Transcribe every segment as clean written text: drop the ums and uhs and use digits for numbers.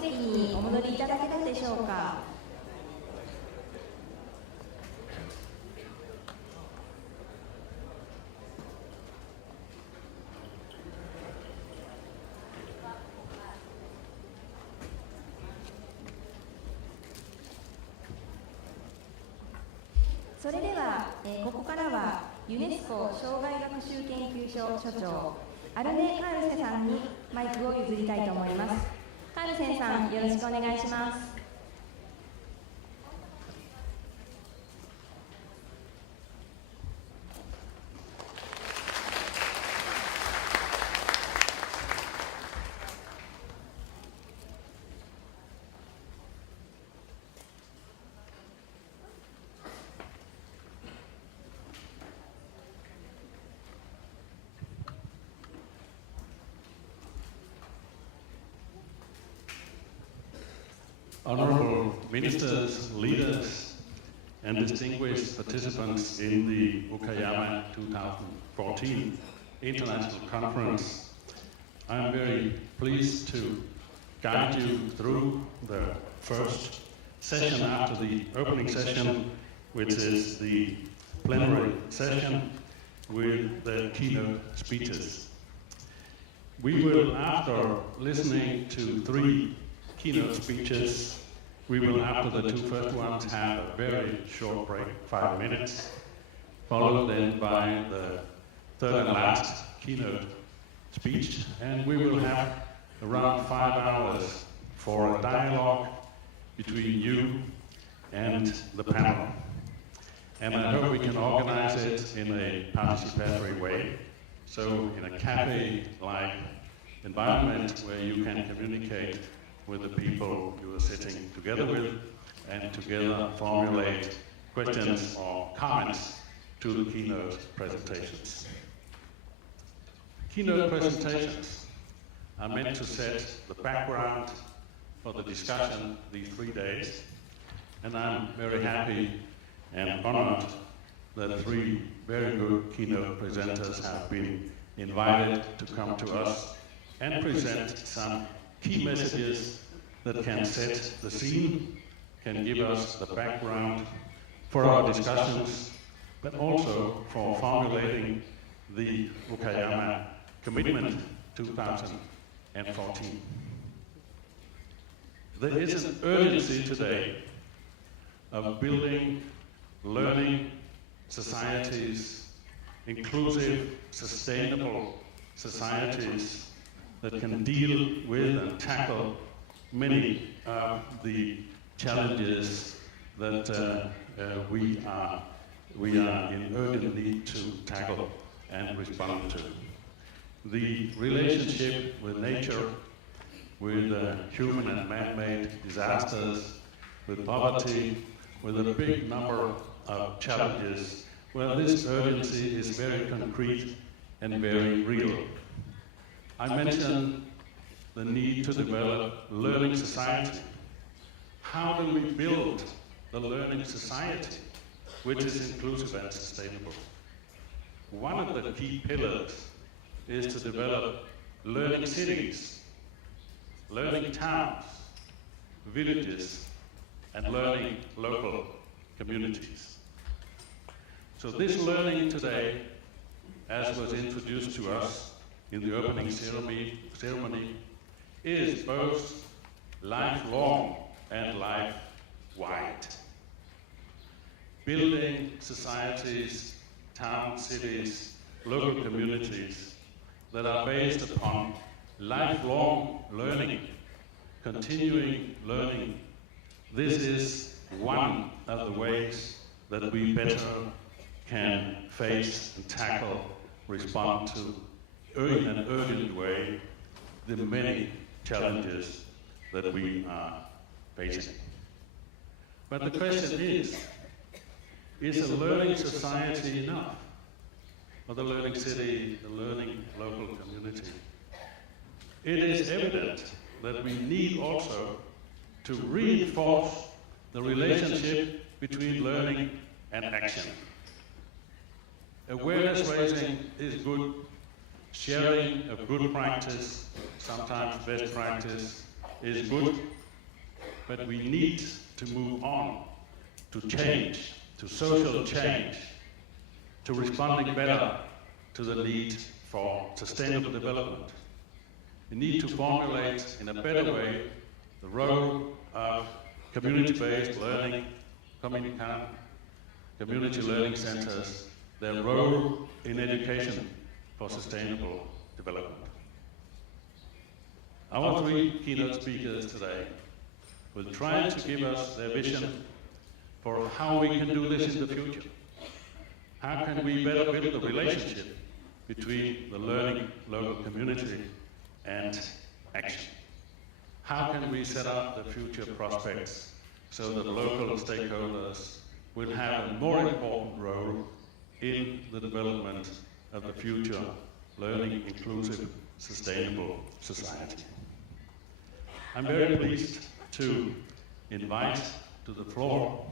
席にお戻りいただけたでしょうか。それでは、ここからはユネスコ障害学習研究所所長アルネ・カールセさんにマイクを譲りたいと思います。カールセさん、よろしくお願いします。Honorable ministers, leaders, and distinguished participants in the Okayama 2014 International Conference, I'm very pleased to guide you through the first session after the opening session, which is the plenary session with the keynote speeches. We will, after listening to 3 keynote speeches, we will, after the 2 first ones, have a very short break, 5 minutes, followed then by the 3rd and last keynote speech, and we will have around 5 hours for a dialogue between you and the panel. And I hope we can organize it in a participatory way, so in a cafe-like environment where you can communicate with the people you are sitting together with, and together formulate questions or comments to the keynote presentations. Keynote presentations are meant to set the background for the discussion these 3 days, and I'm very happy and honored that 3 very good keynote presenters have been invited to come to us and present some key messages that can set the scene, can give us the background for our discussions, but also for formulating the Okayama Commitment 2014. There is an urgency today of building learning societies, inclusive, sustainable societies that can deal with and tackle many of the challenges that we are in urgent need to tackle and respond to. The relationship with nature, with human and man-made disasters, with poverty, with a big number of challenges, well, this urgency is very concrete and very real. I mentioned the need to develop learning society. How do we build the learning society which is inclusive and sustainable? One of the key pillars is to develop learning cities, learning towns, villages, and learning local communities. So this learning today, as was introduced to us in the opening ceremony, is both lifelong and life-wide. Building societies, towns, cities, local communities that are based upon lifelong learning, continuing learning. This is one of the ways that we better can face and tackle, respond to, in an urgent way, the many challenges that we are facing. But the question is a learning society enough? Or the learning city, the learning local community? It is evident that we need also to reinforce the relationship between learning and action. Awareness raising is good, sharing of good practice, sometimes best practice, is good, but we need to move on to change, to social change, to responding better to the need for sustainable development. We need to formulate in a better way the role of community-based learning, Kominkan, community learning centers, their role in education for sustainable development. Our three keynote speakers today will try to give us their vision for how we can do this in the future. How can we better build the relationship between the learning local community and action? How can we set up the future prospects so that local stakeholders will have a more important role in the development of the future learning, inclusive, sustainable society? I'm very pleased to invite to the floor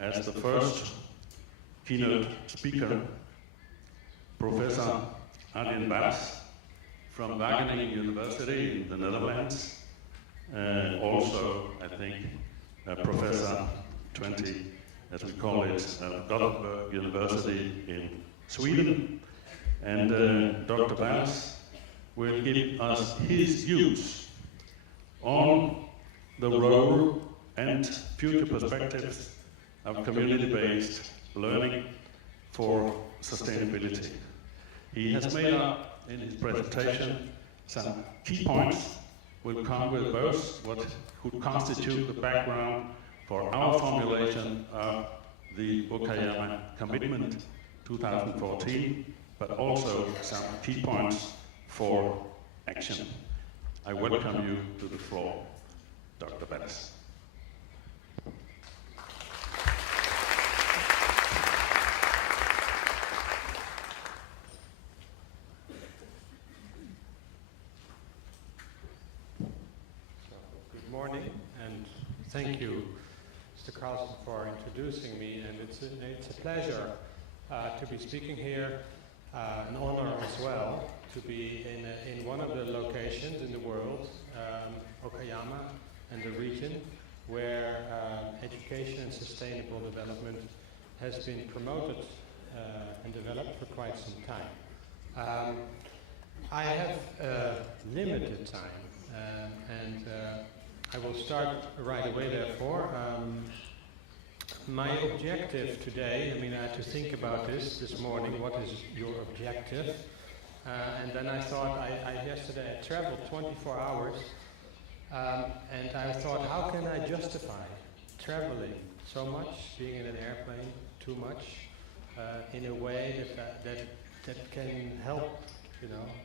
as the first keynote speaker, Professor Arjen Bas from Wageningen University in the Netherlands. Also, I think, Professor 20, as we call it, Gothenburg University in Sweden. And Dr. Bas will give us his views on the role and future perspectives of community-based learning for sustainability. He has made up in his presentation some key points. We'll come with both what could constitute the background for our formulation of the Okayama Commitment 2014, but also some key points for action. I welcome you to the floor, Dr. Bas. Good morning, and thank you, Mr. Carlson, for introducing me. And it's a pleasure to be speaking here. An honor as well to be in one of the locations in the world, Okayama, and the region where education and sustainable development has been promoted and developed for quite some time. I have limited time, and I will start right away, therefore. My objective today, I had to think about this morning, what is your objective? And then I thought, yesterday I traveled 24 hours, and I thought, how can I justify traveling so much, being in an airplane too much, in a way that can help,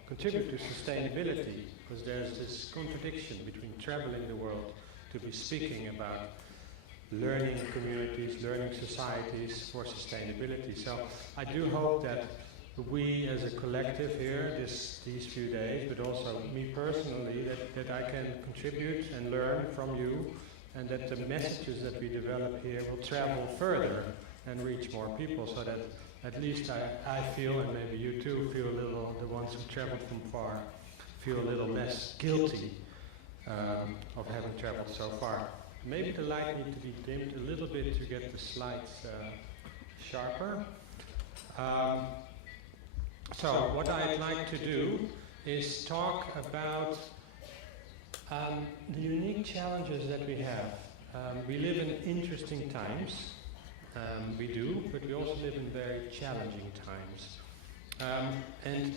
contribute to sustainability, because there's this contradiction between traveling the world to be speaking about learning communities, learning societies for sustainability. So I do hope that we as a collective here, these few days, but also me personally, that I can contribute and learn from you, and that the messages that we develop here will travel further and reach more people, so that at least I feel, and maybe you too feel a little, the ones who traveled from far, feel a little less guilty of having traveled so far. Maybe the light needs to be dimmed a little bit to get the slides sharper. So what I'd like to do is talk about the unique challenges that we have. We live in interesting times. We do, but we also live in very challenging times. And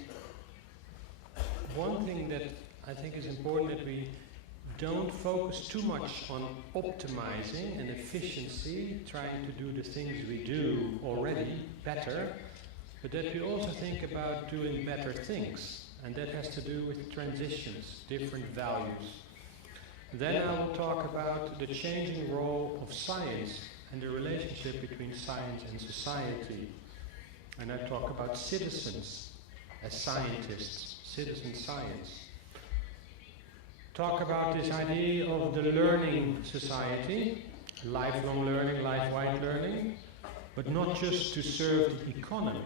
one thing that I think is important, that we don't focus too much on optimizing and efficiency, trying to do the things we do already better, but that we also think about doing better things. And that has to do with transitions, different values. Then I will talk about the changing role of science and the relationship between science and society. And I talk about citizens as scientists, citizen science. Talk about this idea of the learning society, lifelong learning, life-wide learning, but not just to serve the economy,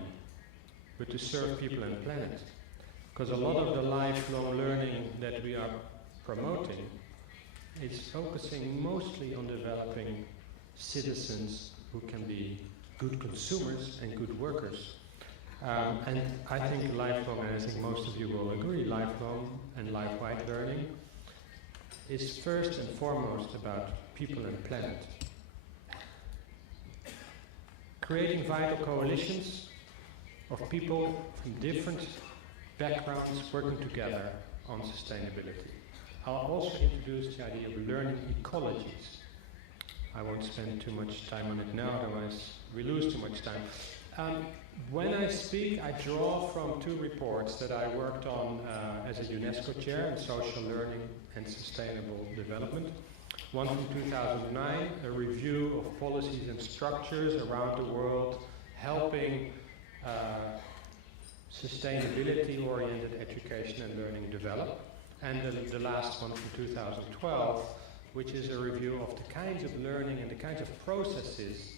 but to serve people and planet. Because a lot of the lifelong learning that we are promoting is focusing mostly on developing citizens who can be good consumers and good workers. And I think lifelong, and I think most of you will agree, lifelong and life-wide learning is first and foremost about people and planet. Creating vital coalitions of people from different backgrounds working together on sustainability. I'll also introduce the idea of learning ecologies. I won't spend too much time on it now, otherwise we lose too much time. When I speak, I draw from two reports that I worked on as a UNESCO chair in social learning and sustainable development. One from 2009, a review of policies and structures around the world helping sustainability-oriented education and learning develop. And the last one from 2012, which is a review of the kinds of learning and the kinds of processes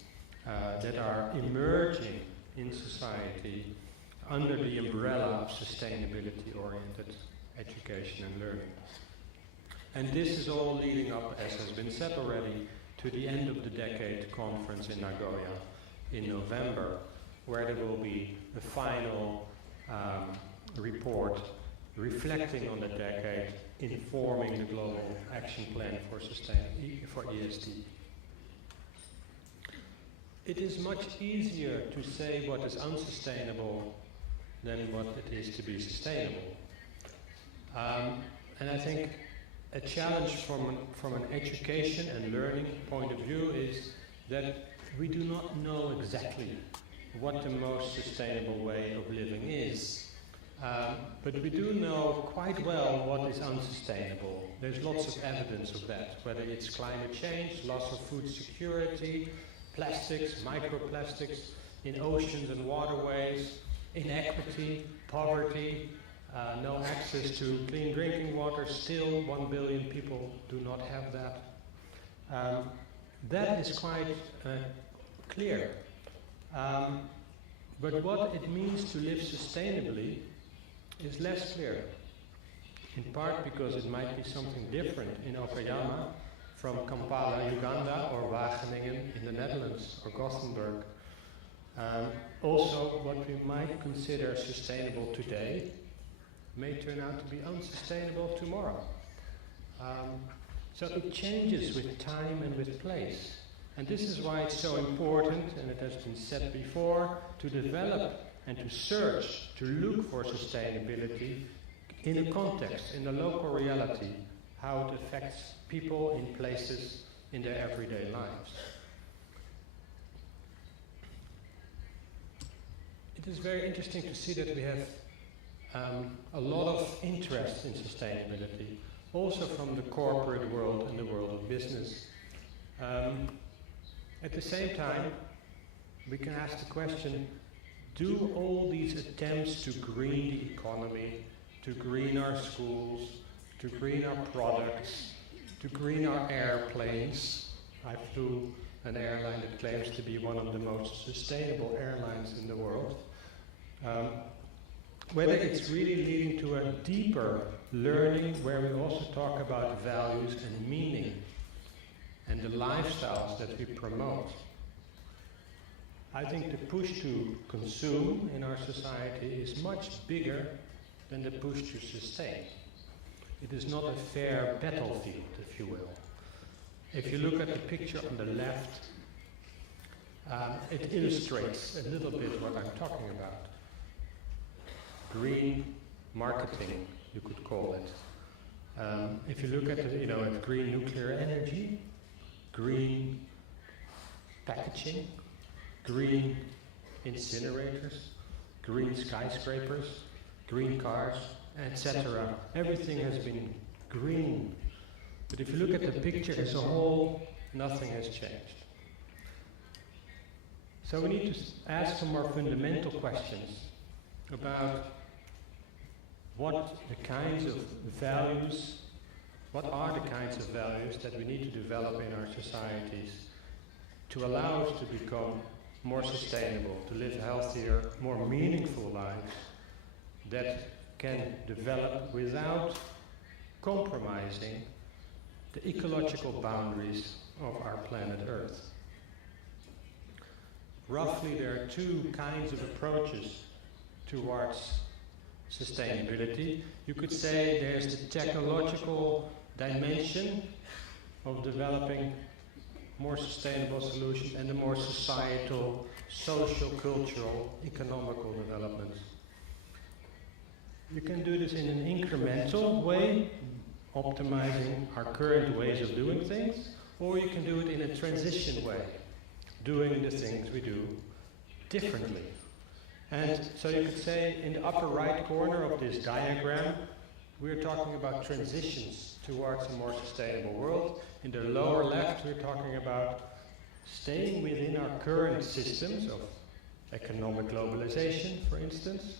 that are emerging in society under the umbrella of sustainability-oriented education and learning. And this is all leading up, as has been said already, to the end of the decade conference in Nagoya in November, where there will be the final report reflecting on the decade, informing the global action plan for ESD. It is much easier to say what is unsustainable than what it is to be sustainable. And I think a challenge from an education and learning point of view is that we do not know exactly what the most sustainable way of living is. But we do know quite well what is unsustainable. There's lots of evidence of that, whether it's climate change, loss of food security, plastics, microplastics in oceans and waterways, inequity, poverty, no access to clean drinking water. Still, 1 billion people do not have that. That is quite clear. But what it means to live sustainably is less clear, in part because it might be something different in Okayama from Kampala, Uganda, or Wageningen in the Netherlands, or Gothenburg. Also, what we might consider sustainable today may turn out to be unsustainable tomorrow. So it changes with time and with place. And this is why it's so important, and it has been said before, to develop and to search, to look for sustainability in a context, in a local reality, how it affects people in places in their everyday lives. It is very interesting to see that we have a lot of interest in sustainability, also from the corporate world and the world of business. At the same time, we can ask the question, do all these attempts to green the economy, to green our schools, to green our products, to green our airplanes? I flew an airline that claims to be one of the most sustainable airlines in the world. Whether it's really leading to a deeper learning where we also talk about values and meaning and the lifestyles that we promote. I think the push to consume in our society is much bigger than the push to sustain. It is not a fair battlefield, if you will. If you look at the picture on the left, it illustrates a little bit what I'm talking about. Green marketing, you could call it. If you look at at green nuclear energy, green packaging, green incinerators, green skyscrapers, green cars, etc. Everything has been green. But if you look at the picture as a whole, nothing has changed. So we need to ask some more fundamental questions about what the kinds of values, what are the kinds of values that we need to develop in our societies to allow us to become more sustainable, to live healthier, more meaningful lives that can develop without compromising the ecological boundaries of our planet Earth. Roughly, there are two kinds of approaches towards sustainability. You could say there's the technological dimension of developing more sustainable solutions and the more societal, social, cultural, economical developments. You can do this in an incremental way, optimizing our current ways of doing things, or you can do it in a transition way, doing the things we do differently. And so you could say in the upper right corner of this diagram, we're talking about transitions towards a more sustainable world. In the lower left, we're talking about staying within our current systems of economic globalization, for instance,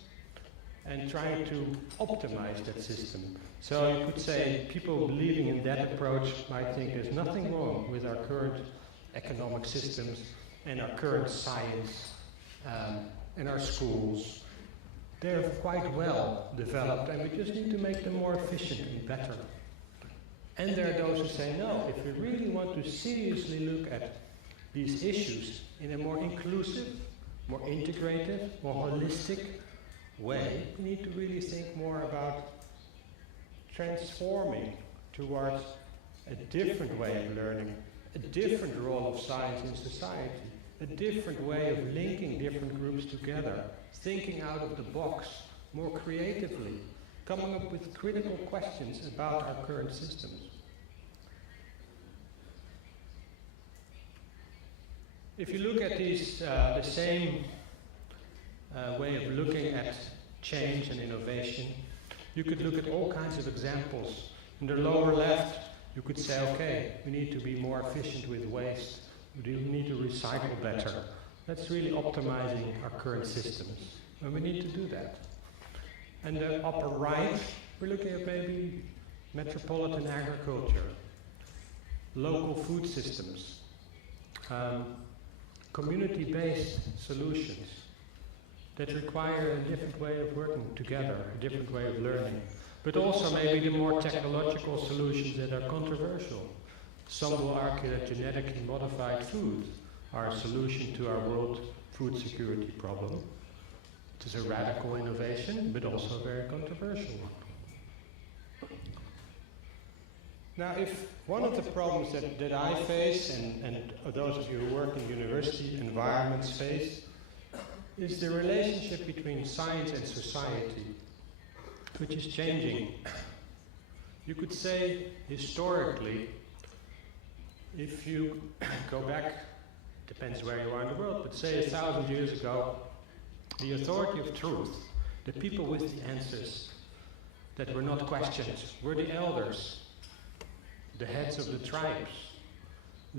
and trying to optimize that system. So you could say people believing in that approach might think there's nothing wrong with our current economic systems and our current science and our schools. They're quite well developed and we just need to make them more efficient and better. And there are those who say, no, if we really want to seriously look at these issues in a more inclusive, more integrated, more holistic way, we need to really think more about transforming towards a different way of learning, a different role of science in society, a different way of linking different groups together, thinking out of the box more creatively, coming up with critical questions about our current systems. If you look at these, the same way of looking at change and innovation, you could look at all kinds of examples. In the lower left, you could say, okay, we need to be more efficient with waste. We need to recycle better. That's really optimizing our current systems. And we need to do that. And the upper right, we're looking at maybe metropolitan agriculture, local food systems, community-based solutions that require a different way of working together, a different way of learning. But also maybe the more technological solutions that are controversial. Some will argue that genetically modified food are a solution to our world food security problem. It is a radical innovation, but also a very controversial one. Now, if one of the problems that I face, and those of you who work in university environments face, is the relationship between science and society, which is changing. You could say, historically, if you go back, depends where you are in the world, but say 1,000 years ago, the authority of truth, the people with the answers that were not questioned, were the elders, the heads of the tribes.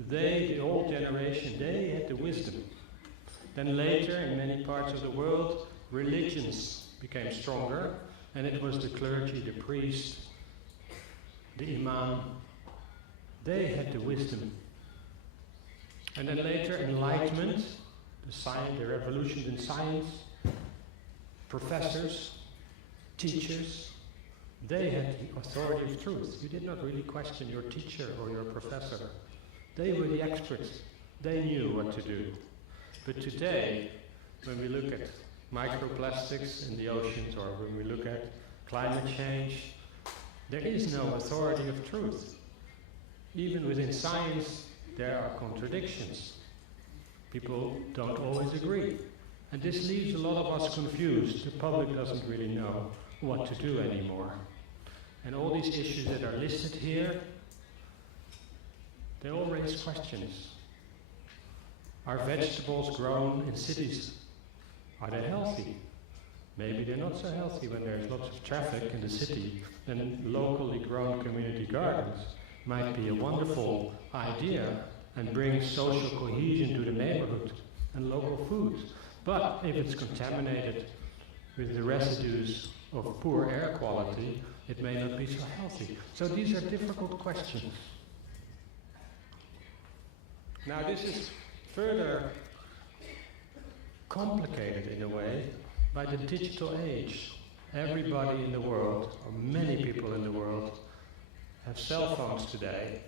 They, the old generation, they had the wisdom. Then later, in many parts of the world, religions became stronger, and it was the clergy, the priest, the imam. They had the wisdom. And then later, enlightenment, the revolutions in science, professors, teachers, they had the authority of truth. You did not really question your teacher or your professor. They were the experts. They knew what to do. But today, when we look at microplastics in the oceans, or when we look at climate change, there is no authority of truth. Even within science, there are contradictions. People don't always agree. And this leaves a lot of us confused. The public doesn't really know what to do anymore. And all these issues that are listed here, they all raise questions. Are vegetables grown in cities? Are they healthy? Maybe they're not so healthy when there's lots of traffic in the city. Then locally grown community gardens might be a wonderful idea and bring social cohesion to the neighborhood and local foods. But if it's contaminated with the residues of poor air quality, it may not be so healthy. So these are difficult questions. Now this is further complicated in a way by the digital age. Everybody in the world, or many people in the world, have cell phones today,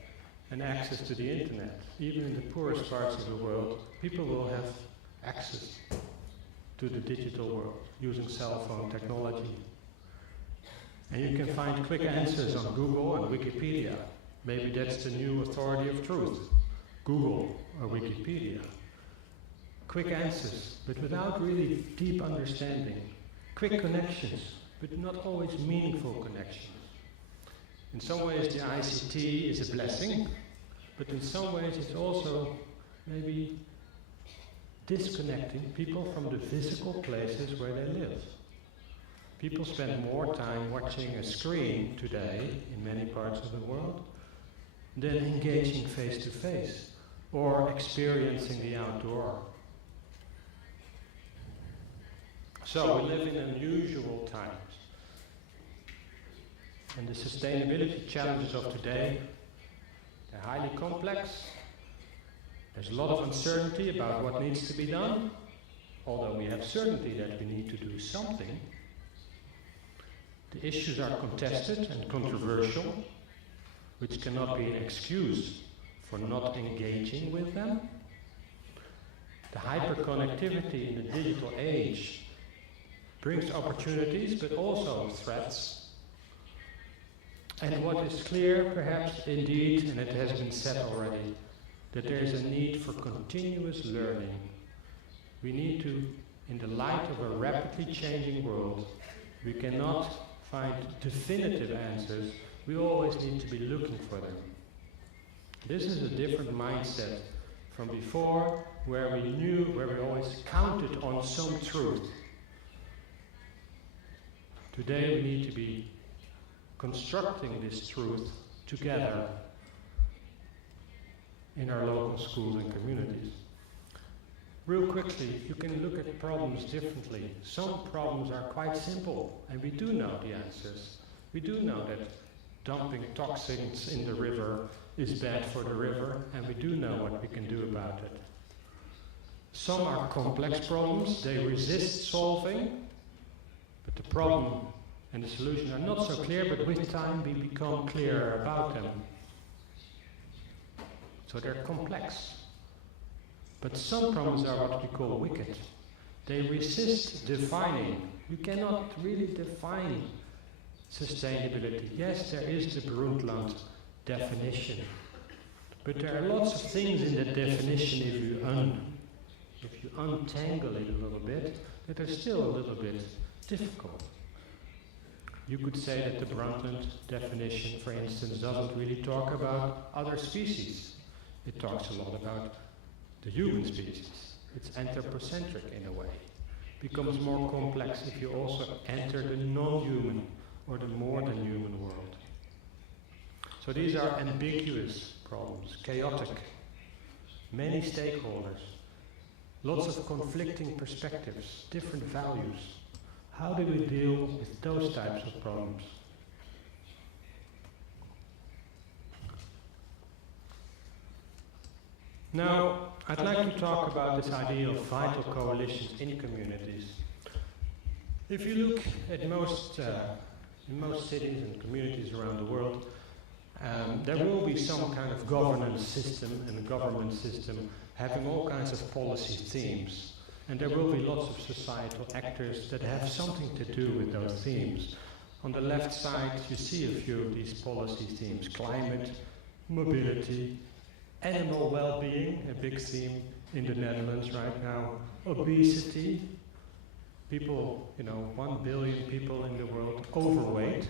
and access to the internet. Even in the poorest parts of the world, people will have access to the digital world using cell phone technology. And you can find quick answers on Google and Wikipedia. Maybe that's the new authority of truth, Google or Wikipedia. Quick answers, but without really deep understanding. Quick connections, but not always meaningful connections. In some ways the ICT is a blessing, but in some ways it's also maybe disconnecting people from the physical places where they live. People spend more time watching a screen today in many parts of the world than engaging face to face or experiencing the outdoor. So we live in unusual times. And the sustainability challenges of today, they're highly complex. There's a lot of uncertainty about what needs to be done, although we have certainty that we need to do something. The issues are contested and controversial, which cannot be an excuse for not engaging with them. The hyperconnectivity in the digital age brings opportunities but also threats. And what is clear, perhaps indeed, and it has been said already, that there is a need for continuous learning. We need to, in the light of a rapidly changing world, we cannot find definitive answers. We always need to be looking for them. This is a different mindset from before, where we always counted on some truth. Today we need to be constructing this truth together in our local schools and communities. Real quickly, you can look at problems differently. Some problems are quite simple, and we do know the answers. We do know that dumping toxins in the river is bad for the river, and we do know what we can do about it. Some are complex problems, they resist solving, but the problem and the solution are not so clear, but with time we become clearer about them. So they're complex. But some problems are what we call wicked. They resist defining. You cannot really define sustainability. Yes, there is the Brundtland definition. But there are lots of things in that definition, if you untangle it a little bit, that are still a little bit difficult. You could say that the Brundtland definition, for instance, doesn't really talk about other species. It talks a lot about the human species. It's anthropocentric in a way. It becomes more complex if you also enter the non-human or the more than human world. So these are ambiguous problems, chaotic, many stakeholders, lots of conflicting perspectives, different values. How do we deal with those types of problems? Now, I'd like to talk about this idea of vital coalitions in communities. If you look at in most cities and communities around the world, there will be some kind of governance system and a government system having all kinds of policy themes. And there will be lots of societal actors that have something to do with those themes. On the left side, you see a few of these policy themes: climate, mobility, animal well-being, a big theme in the Netherlands right now, obesity, people, 1 billion people in the world overweight,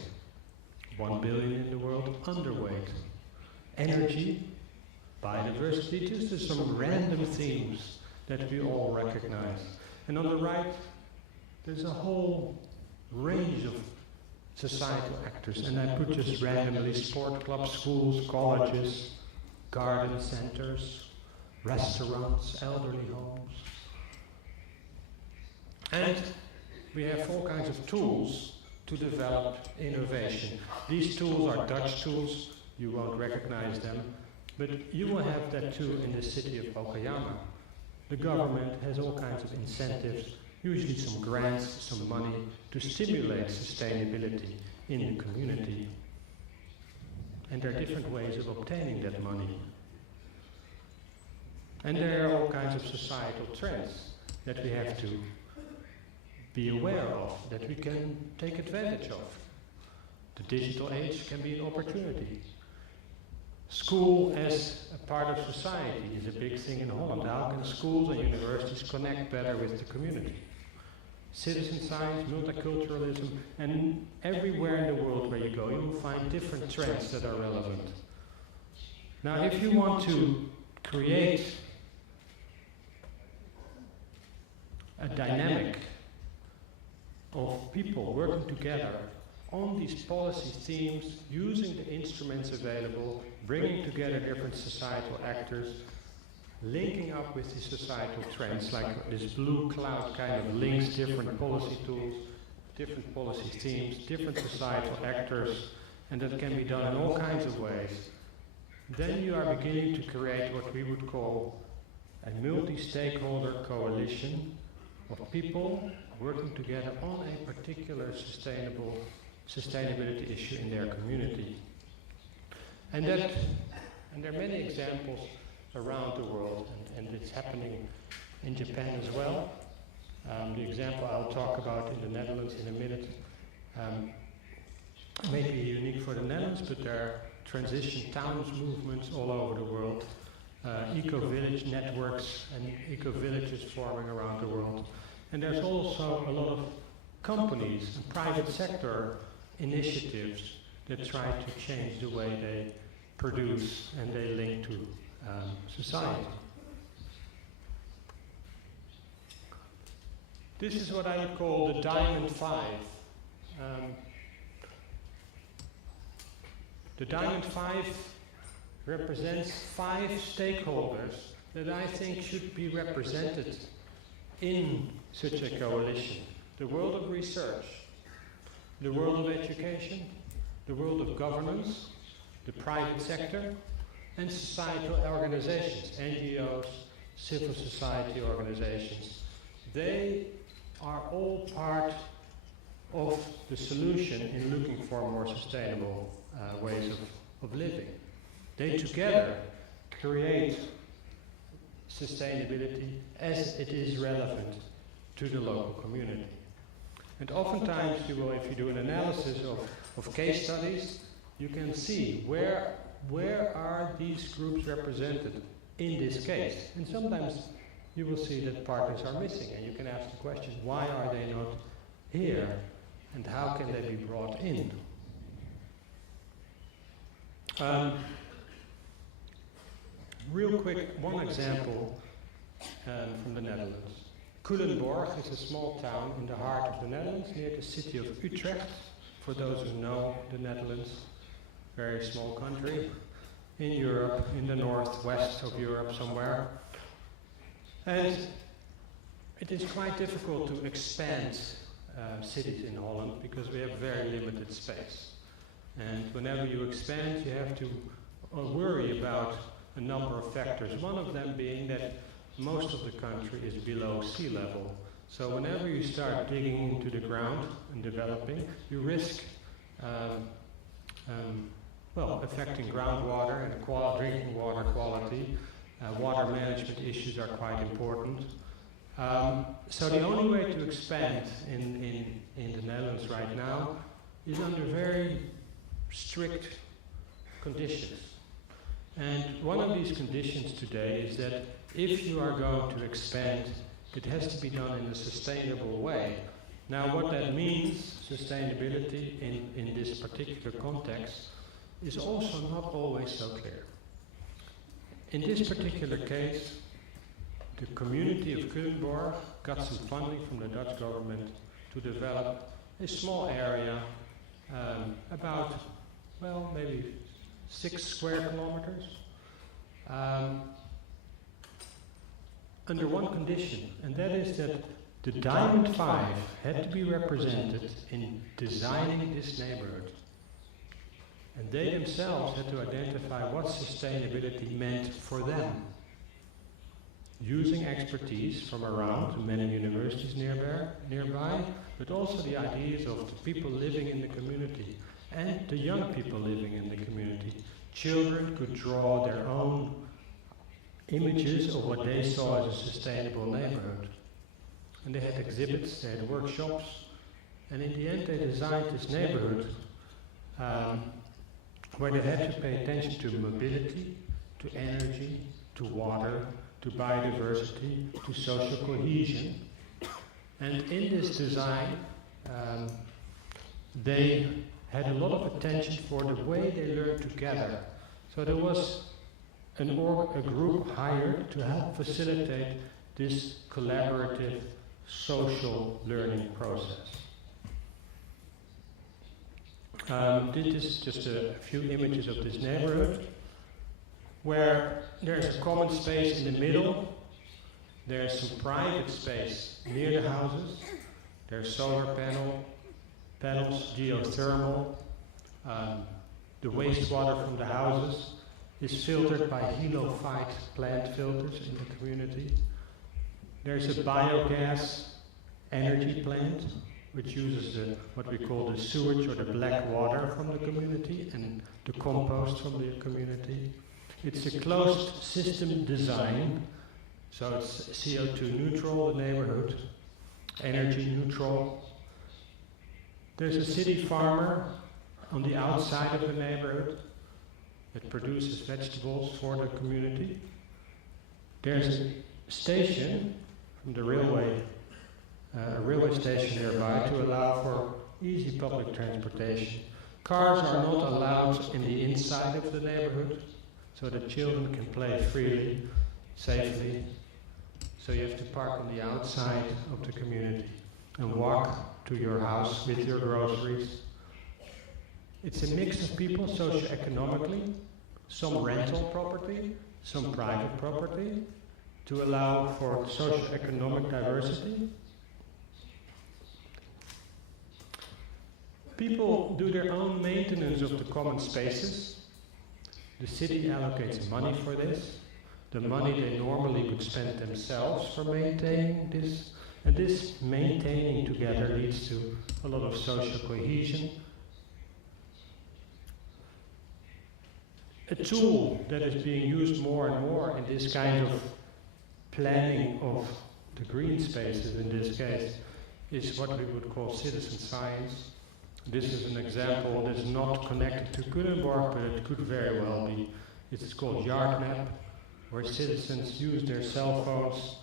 1 billion in the world underweight, energy, biodiversity, just some random themes that we all recognize. And on the right, there's a whole range of societal actors, and I put just randomly sport clubs, schools, colleges, garden centers, restaurants, elderly homes. And we have all kinds of tools to develop innovation. These tools are Dutch tools, you won't recognize them, but you will have that too in the city of Okayama. The government has all kinds of incentives, usually some grants, some money, to stimulate sustainability in the community. and there are different ways of obtaining that money. And there are all kinds of societal trends that we have to be aware of, that we can take advantage of. The digital age can be an opportunity. School as a part of society is a big thing in Holland. How can schools and universities connect better with the community? Citizen science, multiculturalism, and everywhere in the world where you go, you will find different trends that are relevant. Now, if you want to create a dynamic of people working together on these policy themes, using the instruments available, bringing together different societal actors, linking up with the societal trends, like this blue cloud kind of links different policy tools, different policy themes, different societal actors, and that can be done in all kinds of ways. Then you are beginning to create what we would call a multi-stakeholder coalition of people working together on a particular sustainability issue in their community. And there are many examples around the world, and it's happening in Japan as well. The example I'll talk about in the Netherlands in a minute may be unique for the Netherlands, but there are transition towns movements all over the world, eco-village networks and eco-villages forming around the world. And there's also a lot of companies and private sector initiatives that try to change the way they produce and they link to society. This is what I would call the Diamond Five. The Diamond Five represents 5 stakeholders that I think should be represented in such a coalition. The world of research, the world of education, the world of governance, the private sector, and societal organizations, NGOs, civil society organizations. They are all part of the solution in looking for more sustainable ways of living. They together create sustainability as it is relevant to the local community. And oftentimes you will, if you do an analysis of case studies, you can see where are these groups represented in this case. And sometimes you will see that partners are missing, and you can ask the question, why are they not here, and how can they be brought in? Real quick, one example from the Netherlands. Culemborg is a small town in the heart of the Netherlands, near the city of Utrecht. For those who know the Netherlands, very small country in Europe, in the northwest of Europe somewhere. And it is quite difficult to expand cities in Holland because we have very limited space. And whenever you expand, you have to worry about a number of factors. One of them being that most of the country is below sea level. So whenever you start digging into the ground and developing, you risk affecting groundwater and drinking water quality. Water management issues are quite important. So the only way to expand in the Netherlands right now is under very strict conditions. And one of these conditions today is that if you are going to expand, it has to be done in a sustainable way. Now what that means, sustainability in this particular context, is also not always so clear. In this particular case, the community of Culemborg got some funding from the Dutch government to develop a small area, about, well, maybe 6 square kilometers, under one condition, and that is that the Diamond Five had to be represented in designing this neighborhood. And they themselves had to identify what sustainability meant for them, using expertise from around many universities nearby, but also the ideas of the people living in the community. and the young people living in the community. Children could draw their own images of what they saw as a sustainable neighborhood. And they had exhibits, they had workshops, and in the end they designed this neighborhood where they had to pay attention to mobility, to energy, to water, to biodiversity, to social cohesion. And in this design, they had a lot of attention for the way they learned together. So there was a group hired to help facilitate this collaborative social learning process. This is just a few images of this neighborhood, where there's a common space in the middle, there's some private space near the houses, there's solar panels, geothermal, the wastewater from the houses is filtered by helophyte plant filters in the community. There's a biogas energy plant which uses what we call the sewage or the black water from the community and the compost from the community. It's a closed system design, so it's CO2 neutral, the neighborhood, energy neutral. There's a city farmer on the outside of the neighborhood that produces vegetables for the community. There's a station from the railway, a railway station nearby to allow for easy public transportation. Cars are not allowed in the inside of the neighborhood, so that children can play freely, safely. So you have to park on the outside of the community and walk to your house with your groceries. It's a mix of people socioeconomically, some rental property, some private property, to allow for socioeconomic diversity. People do their own maintenance of the common spaces. The city allocates money for this. The money they normally would spend themselves for maintaining this. And this maintaining together leads to a lot of social cohesion. A tool that is being used more and more in this kind of planning of the green spaces in this case is what we would call citizen science. This is an example that is not connected to Culemborg, but it could very well be. It's called YardMap, where citizens use their cell phones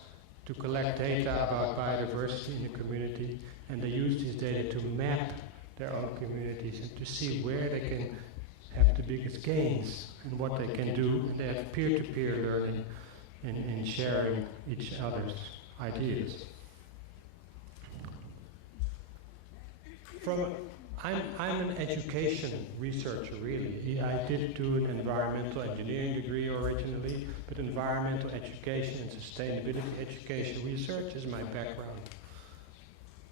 to collect data about biodiversity in the community, and they use this data to map their own communities and to see where they can have the biggest gains and what they can do. And they have peer-to-peer learning and sharing each other's ideas. I'm an education researcher, really. I did do an environmental engineering degree originally, but environmental education and sustainability education research is my background.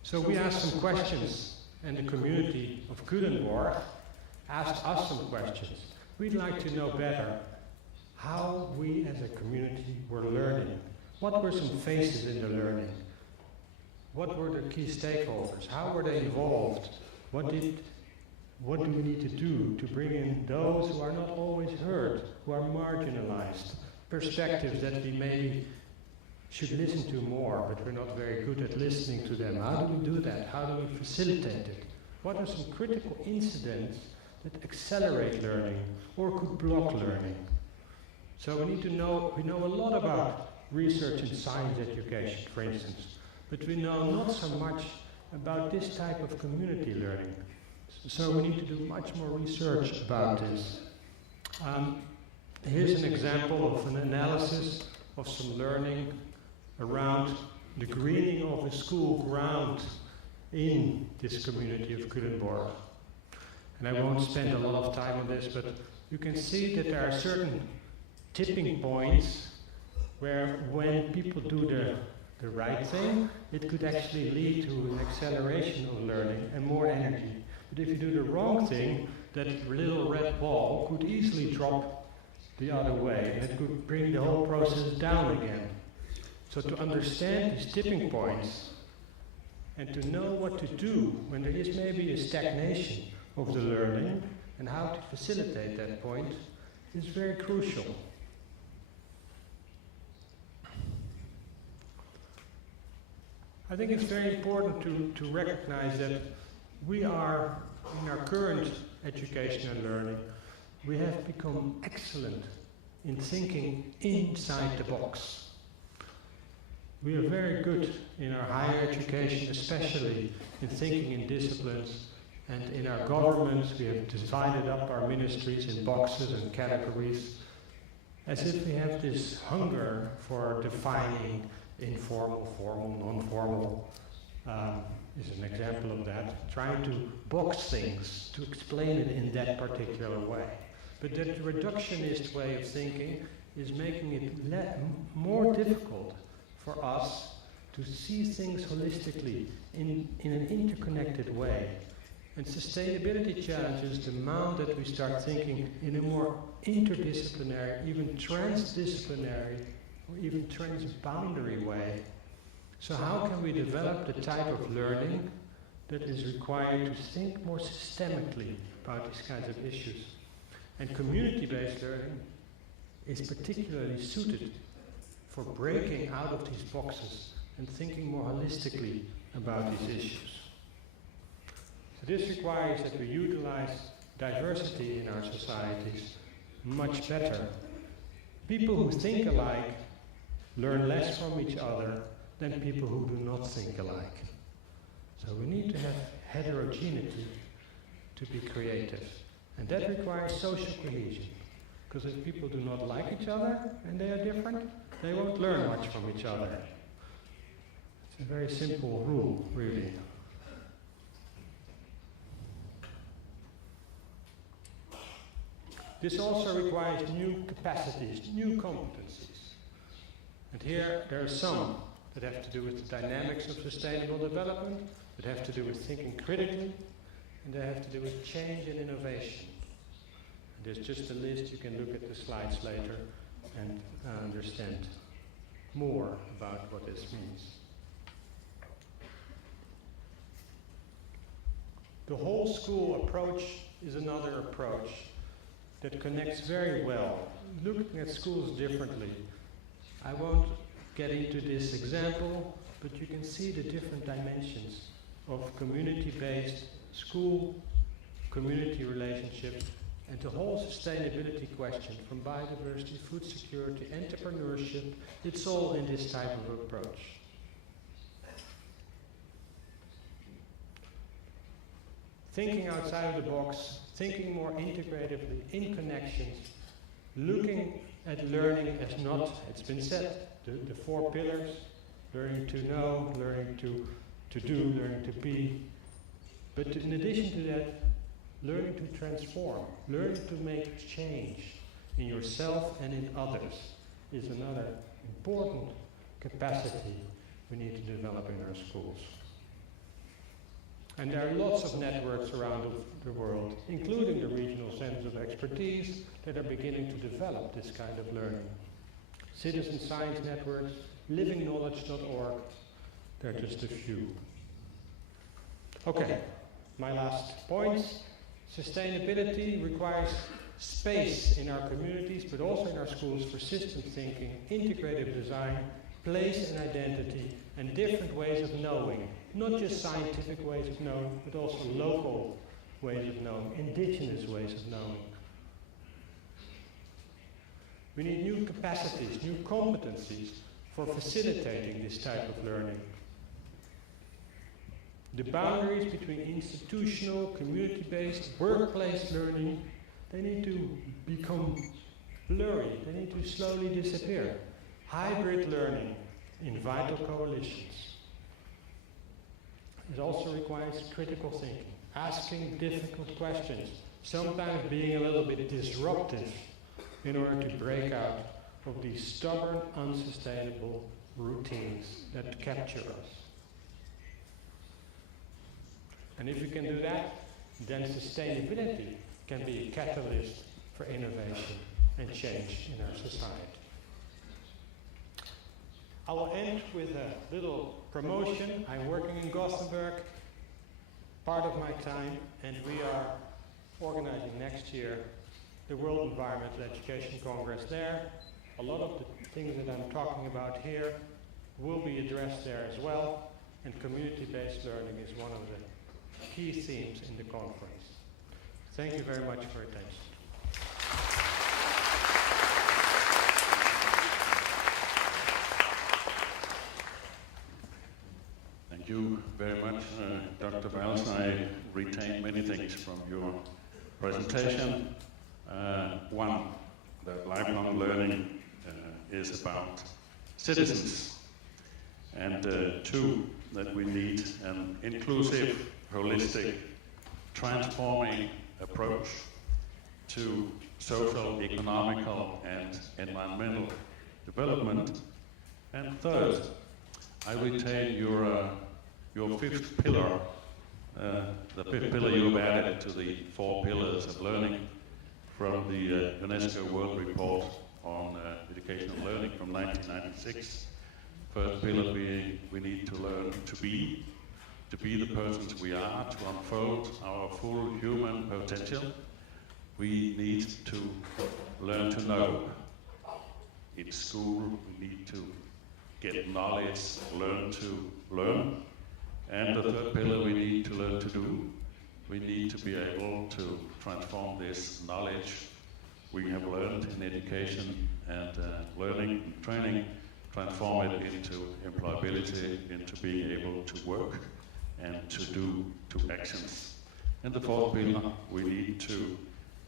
So we asked some questions, and the community of Culemborg asked us some questions. We'd like to know better how we as a community were learning. What were some phases in the learning? What were the key stakeholders? How were they involved? What do we need to do to bring in those who are not always heard, who are marginalized, perspectives that we maybe should listen to more, but we're not very good at listening to them? How do we do that? How do we facilitate it? What are some critical incidents that accelerate learning or could block learning? So we need to know, we know a lot about research in science education, for instance, but we know not so much about this type of community learning. So we need to do much more research about this. Here's an example of an analysis of some learning around the greening of a school ground in this community of Culemborg. And I won't spend a lot of time on this, but you can see that there are certain tipping points where when people do the right thing, it could actually lead to an acceleration of learning and more energy. But if you do the wrong thing, that little red ball could easily drop the other way, and it could bring the whole process down again. So to understand these tipping points, and to know what to do when there is maybe a stagnation of the learning and how to facilitate that point is very crucial. I think it's very important to recognize that we are, in our current education and learning, we have become excellent in thinking inside the box. We are very good in our higher education, especially in thinking in disciplines, and in our governments we have divided up our ministries in boxes and categories, as if we have this hunger for defining informal, formal, non-formal, is an example of that, trying to box things, to explain it in that particular way. But that reductionist way of thinking is making it more difficult for us to see things holistically in an interconnected way. And sustainability challenges demand that we start thinking in a more interdisciplinary, even transdisciplinary, or even transboundary way. So how can we develop the type of learning that is required to think more systemically about these kinds of issues? And community-based learning is particularly suited for breaking out of these boxes and thinking more holistically about these issues. So this requires that we utilize diversity in our societies much better. People who think alike learn less from each other than people who do not think alike. So we need to have heterogeneity to be creative. And that requires social cohesion. Because if people do not like each other and they are different, they won't learn much from each other. It's a very simple rule, really. This also requires new capacities, new competencies. And here there are some that have to do with the dynamics of sustainable development, that have to do with thinking critically, and they have to do with change and innovation. And there's just a list, you can look at the slides later and understand more about what this means. The whole school approach is another approach that connects very well, looking at schools differently. I won't get into this example, but you can see the different dimensions of community-based school, community relationship, and the whole sustainability question from biodiversity, food security, entrepreneurship, it's all in this type of approach. Thinking outside of the box, thinking more integratively, in connections, looking at learning as not, it's been said, the 4 pillars, learning to know, learning to do, learning to be. But in addition to that, learning to transform, learning to make change in yourself and in others is another important capacity we need to develop in our schools. And there are lots of networks around the world, including the regional centers of expertise, that are beginning to develop this kind of learning. Citizen science networks, livingknowledge.org, they're just a few. Okay, my last points. Sustainability requires space in our communities, but also in our schools for system thinking, integrative design, place and identity, and different ways of knowing. Not just scientific ways of knowing, but also local ways of knowing, indigenous ways of knowing. We need new capacities, new competencies for facilitating this type of learning. The boundaries between institutional, community-based, workplace learning, they need to become blurry, they need to slowly disappear. Hybrid learning in vital coalitions. It also requires critical thinking, asking difficult questions, sometimes being a little bit disruptive in order to break out of these stubborn, unsustainable routines that capture us. And if we can do that, then sustainability can be a catalyst for innovation and change in our society. I will end with a little promotion. I'm working in Gothenburg part of my time, and we are organizing next year the World Environmental Education Congress there. A lot of the things that I'm talking about here will be addressed there as well, and community-based learning is one of the key themes in the conference. Thank you very much for your attention. Thank you very much, Dr. Valls. I retain many things from your presentation. One, that lifelong learning is about citizens. And two, that we need an inclusive, holistic, transforming approach to social, economical, and environmental development. And third, I retain your fifth pillar, the fifth pillar you've added to the 4 pillars of learning from the UNESCO World Report on Educational Learning from 1996. First pillar being we need to learn to be the persons we are, to unfold our full human potential. We need to learn to know. In school, we need to get knowledge, learn to learn. And the third pillar, we need to learn to do. We need to be able to transform this knowledge we have learned in education and learning and training, transform it into employability, into being able to work and to do actions. And the fourth pillar, we need to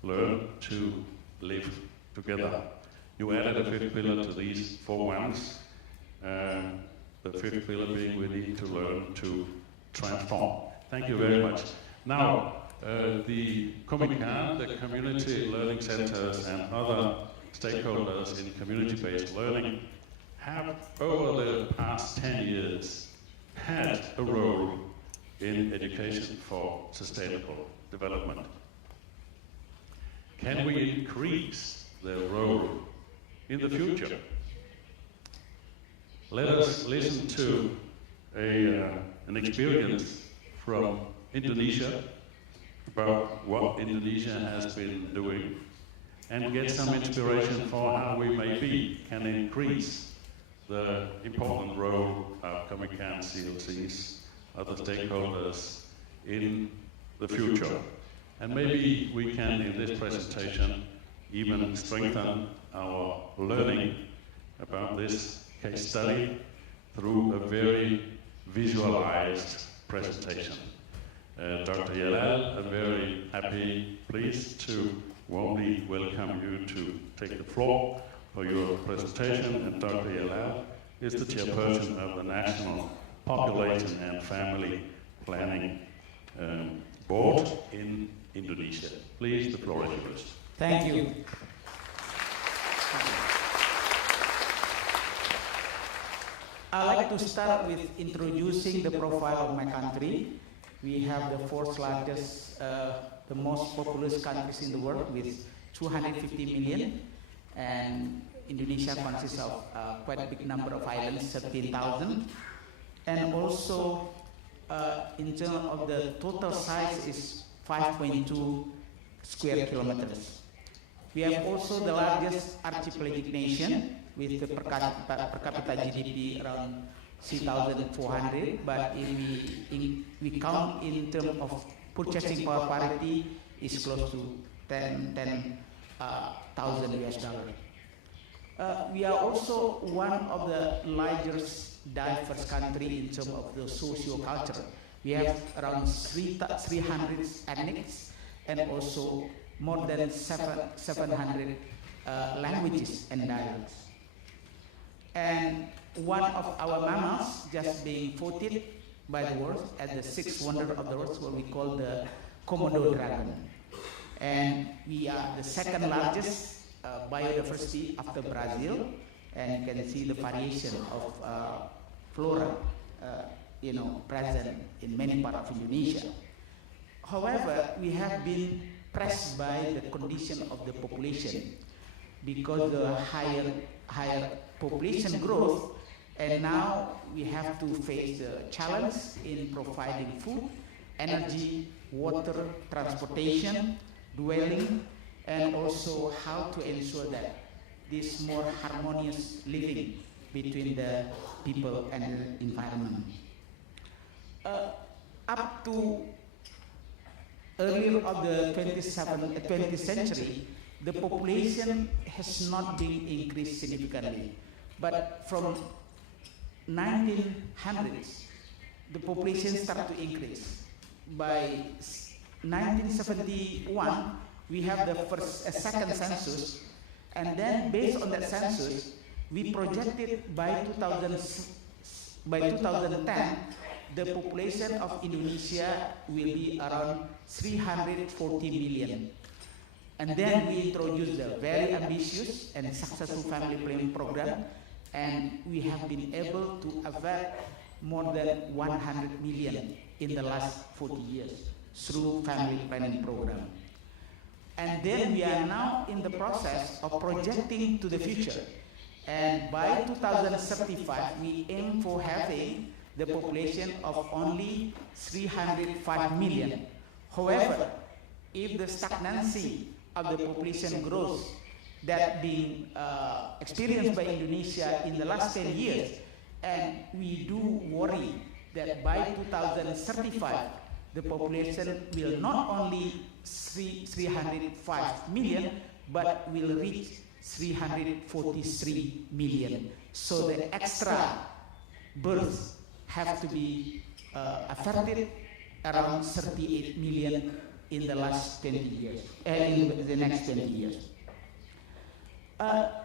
learn to live together. You added a fifth pillar to these 4 ones. The fifth pillar being we need to learn to transform. Thank you very much. Now, the Kominkan, the community learning centers and other stakeholders in community-based learning have, over the past 10 years, had a role in education for sustainable development. Can we increase their role in the future? Let us listen to an experience from Indonesia about what Indonesia has been doing and get some inspiration for how we maybe can increase the important role of Kominkan-CLCs, other stakeholders in the future. And maybe we can, in this presentation, even strengthen our learning about this case study through a very visualized presentation. Dr. Yelal, I'm very happy, pleased to warmly welcome you to take the floor for your presentation. And Dr. Yelal is the chairperson of the National Population and Family Planning Board in Indonesia. Please, the floor is yours. Thank you. I'd like to start with introducing the profile of my country. We have the 4th largest, the most populous countries in the world with 250 million, and Indonesia consists of quite a big number of islands, 13,000, and also in terms of the total size is 5.2 square kilometers. We have also the largest archipelagic nation with the per capita GDP around 3,400, but if we count in terms of purchasing power parity, is close to 10,000 US dollars. We are also one of the largest diverse country in terms of the socio-culture. We have around 300 ethnics and also more than 700 languages and dialects. And one of our mammals just being voted by the world as the 6th wonder of the world, what we call the Komodo dragon. And we are the 2nd largest biodiversity after Brazil, and you can see the variation of flora present in many parts of Indonesia. However, we have been pressed by the condition of the population because the higher population growth, and now we have to face the challenge in providing food, energy, water, transportation, dwelling, and also how to ensure that this more harmonious living between the people and the environment. Up to earlier of the 20th century, the population has not been increased significantly. But from 1900s, the population started to increase. By 1971, we have the second census, and then based on that census, we projected by 2010, the population of Indonesia will be around 340 million. And then we introduced a very ambitious and successful family planning program, and we have been able to avert more than 100 million in the last 40 years through family planning program. And then we are now in the process of projecting to the future. And by 2035, we aim for having the population of only 305 million. However, if the stagnancy of the population growth that being experienced by Indonesia in the last 10 years, and we do worry that by 2035, the population will not only 305 million, but will reach 343 million. So the extra births have to be affected around 38 million in the last 20 years, in the next 20 years.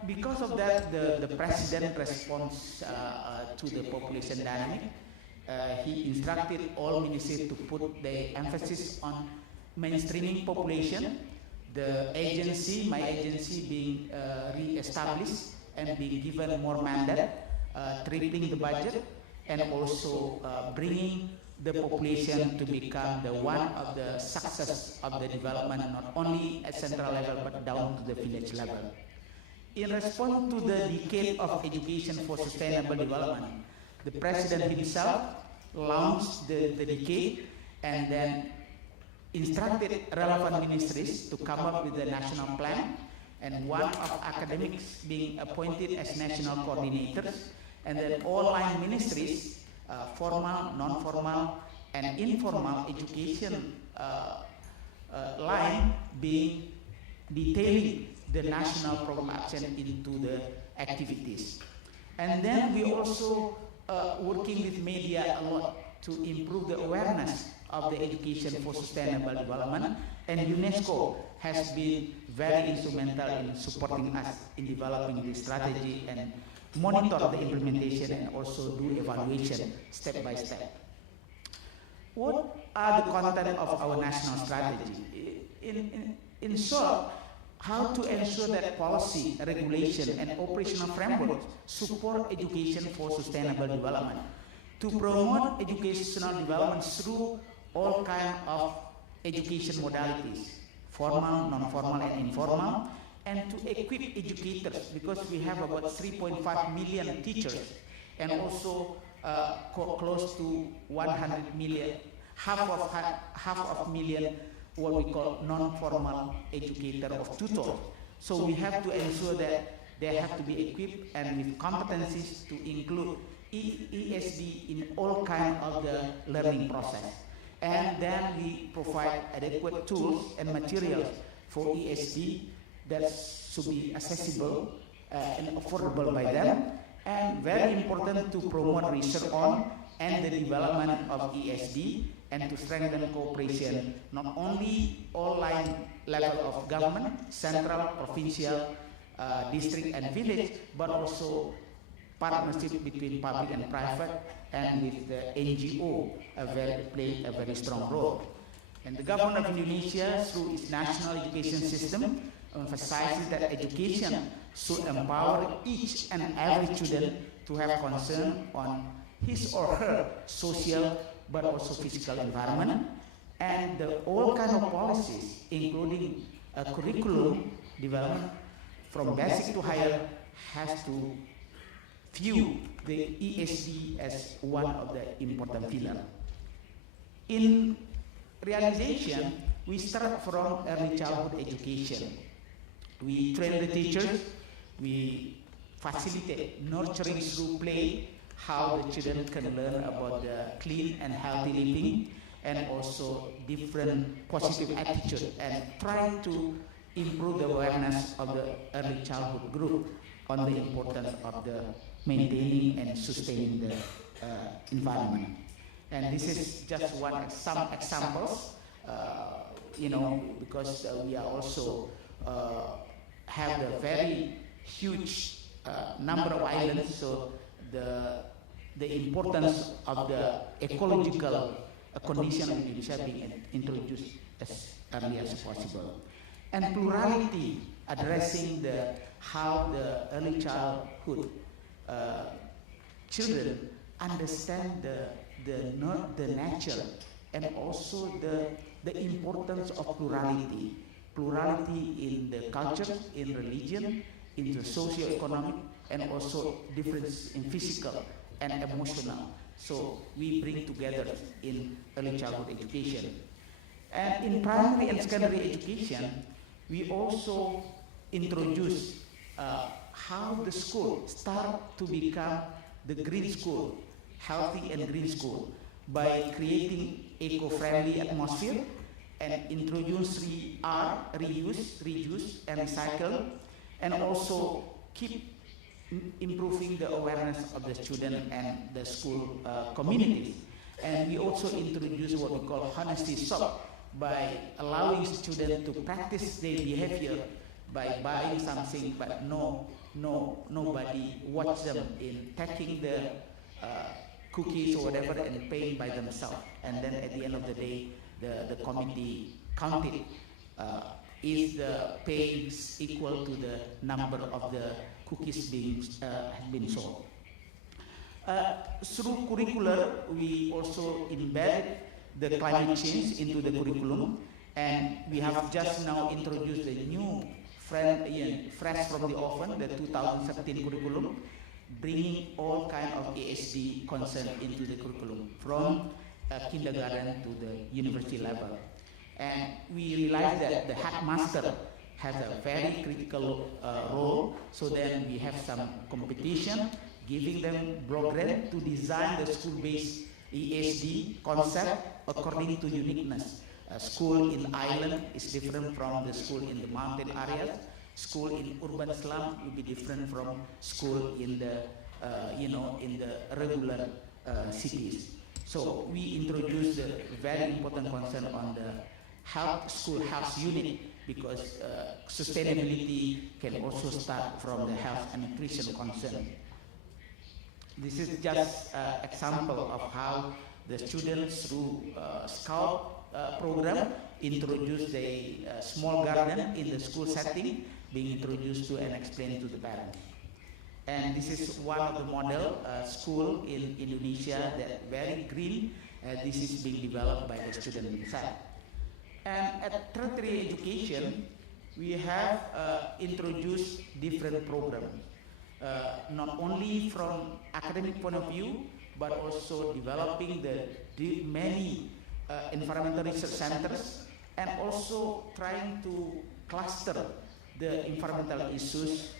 Because of that, the president responds to the population dynamic. He instructed all ministries to put the emphasis on mainstreaming population. The agency, my agency, being re-established and being given more mandate, tripling the budget, and also bringing the population to become the one of the success of the development, not only at central level but down to the village level. In response to the decade of education for sustainable development, the president himself launched the decade and then instructed relevant ministries to come up with the national plan, and one of academics being appointed as national coordinators, and then all line ministries, formal, non-formal, and informal education line being detailing the national program action into the activities. And then we also working with media a lot to improve the awareness of the education for sustainable development, and UNESCO has been very instrumental in supporting us in developing this strategy and monitor the implementation and also do evaluation step by step. What are the content of our national strategy? In short, how to ensure that policy, regulation, and operational frameworks support education for sustainable development, to promote educational development through all kinds of education modalities, formal, non-formal, and informal, and to equip educators, because we have about 3.5 million teachers, and also close to 100 million, half of million what we call non-formal educator of tutors. So we have to ensure that they have to be equipped and with competencies to include ESD in all kinds of the learning process. And then we provide adequate tools and materials for ESD that should be accessible and affordable by them. And very important to promote research on and the development of ESD, and to strengthen cooperation not only all line level of government, central, provincial, district, and village, but also partnership between public and private, and with the NGO play a very strong role. And the government of Indonesia, through its national education system, emphasizes that education should empower each and every student to have concern on his or her social but also physical environment, and all kinds of policies, including curriculum development from basic to higher, has to view the ESD as one of the important pillars. In realization, we start from early childhood education. We train the teachers, we facilitate nurturing through play, how the children can learn about the clean and healthy living, and also different positive attitude, and try to improve the awareness of the early childhood group on the importance of the maintaining and sustaining the environment. And this is just some examples, because we are also have a very huge number of islands, so the importance of the ecological condition of Indonesia being introduced as early as possible. And plurality, addressing how the early childhood children understand the nature, and also the importance of plurality. Plurality in the culture, in religion, in the socio-economic, and also difference in physical and emotional. So we bring together in early childhood education. And in primary and secondary education, we also introduce how the school start to become the green school, healthy and green school, by creating eco-friendly atmosphere and introduce reuse, reduce, and recycle, and also keep improving the awareness of the student and the school community. And we also introduce what we call honesty shop, by allowing students to practice their behavior by buying something, but nobody watch them in taking the cookies or whatever and paying by themselves. And then at the end of the day, the committee counted is the pay equal to the number of the cookies being sold. Through curricular, we also embedded the climate change into the curriculum, and we have just now introduced a new fresh from the oven, the 2017 curriculum, bringing all kind of ESD concern into the curriculum from kindergarten to the university level. And we realized that the headmaster has a very critical role, so then we have some competition, giving them program to design the school-based ESD concept according to uniqueness. A school in island is different from the school in the mountain areas. School in urban slum will be different from school in the, in the regular cities. So we introduced a very important concern on the school health unit, because sustainability can also start from the health and nutrition concern. This is just an example of how the students through Scout program introduced a small garden in the school setting, being introduced to and explained to the parents. And this is one of the model school in Indonesia that very green. This is being developed by the student inside. And at tertiary education, we have introduced different programs, not only from academic point of view, but also developing the many environmental research centers, and also trying to cluster the environmental issues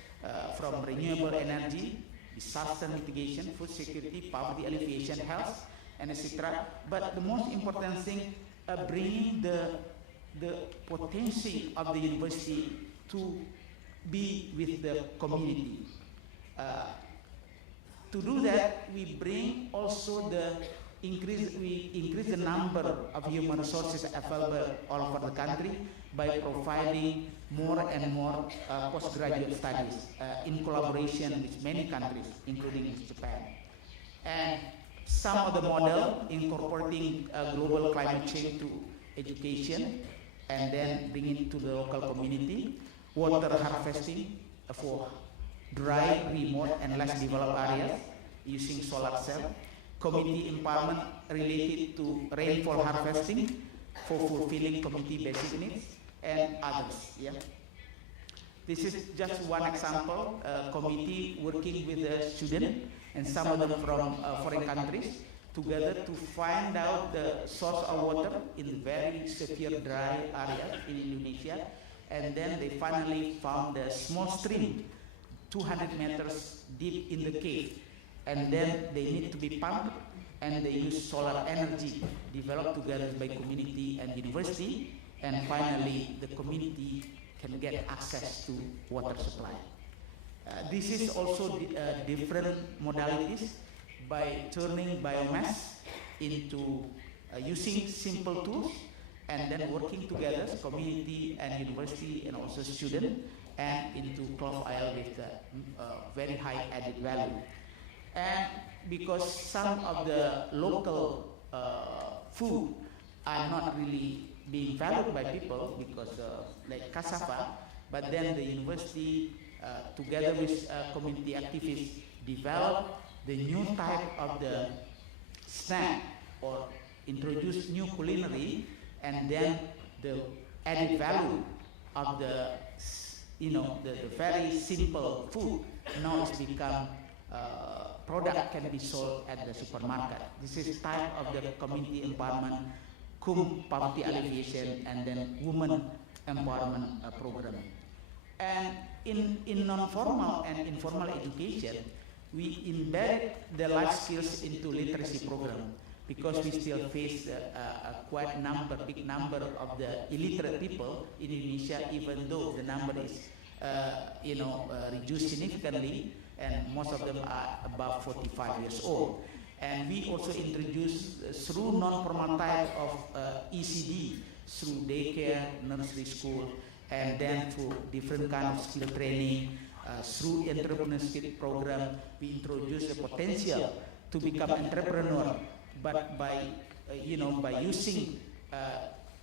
from renewable energy, disaster mitigation, food security, poverty alleviation, health, and etc. But the most important thing, bringing the potential of the university to be with the community. To do that, we bring also we increase the number of human resources available all over the country by providing more and more postgraduate studies in collaboration with many countries, including Japan. And some of the model incorporating global climate change to education, and then bring it to the local community, water harvesting for dry, remote, and less developed areas using solar cell, community empowerment related to rainfall harvesting for fulfilling community basic needs, and others. Yeah. This is just one example, committee working with the student, and some of them from foreign countries, together to find out the source of water in very severe dry areas in Indonesia, and then they finally found a small stream 200 meters deep in the cave, and then they need to be pumped, and they use solar energy developed together by community and university, and finally the community can get access to water supply. This is also different modalities by turning biomass into using simple tools and then working together, community and university and also student, and into cloth oil with very high added value. And because some of the local food are not really being valued by people because like cassava, but then the university together with community activists develop the new type of the snack or introduce new culinary, and then the added value of the the very simple food now it's become product can be sold at the supermarket. This is type of the community empowerment, poverty alleviation, and then women empowerment program. And in non-formal and informal education, we embed the life skills into literacy program because we still face a big number of the illiterate people in Indonesia, even though the number is reduced significantly, and most of them are above 45 years old. And we also introduce through non-formal type of ECD, through daycare, nursery school, and then through different kind of skill training, through entrepreneurship program, we introduce the potential to become entrepreneur, but by using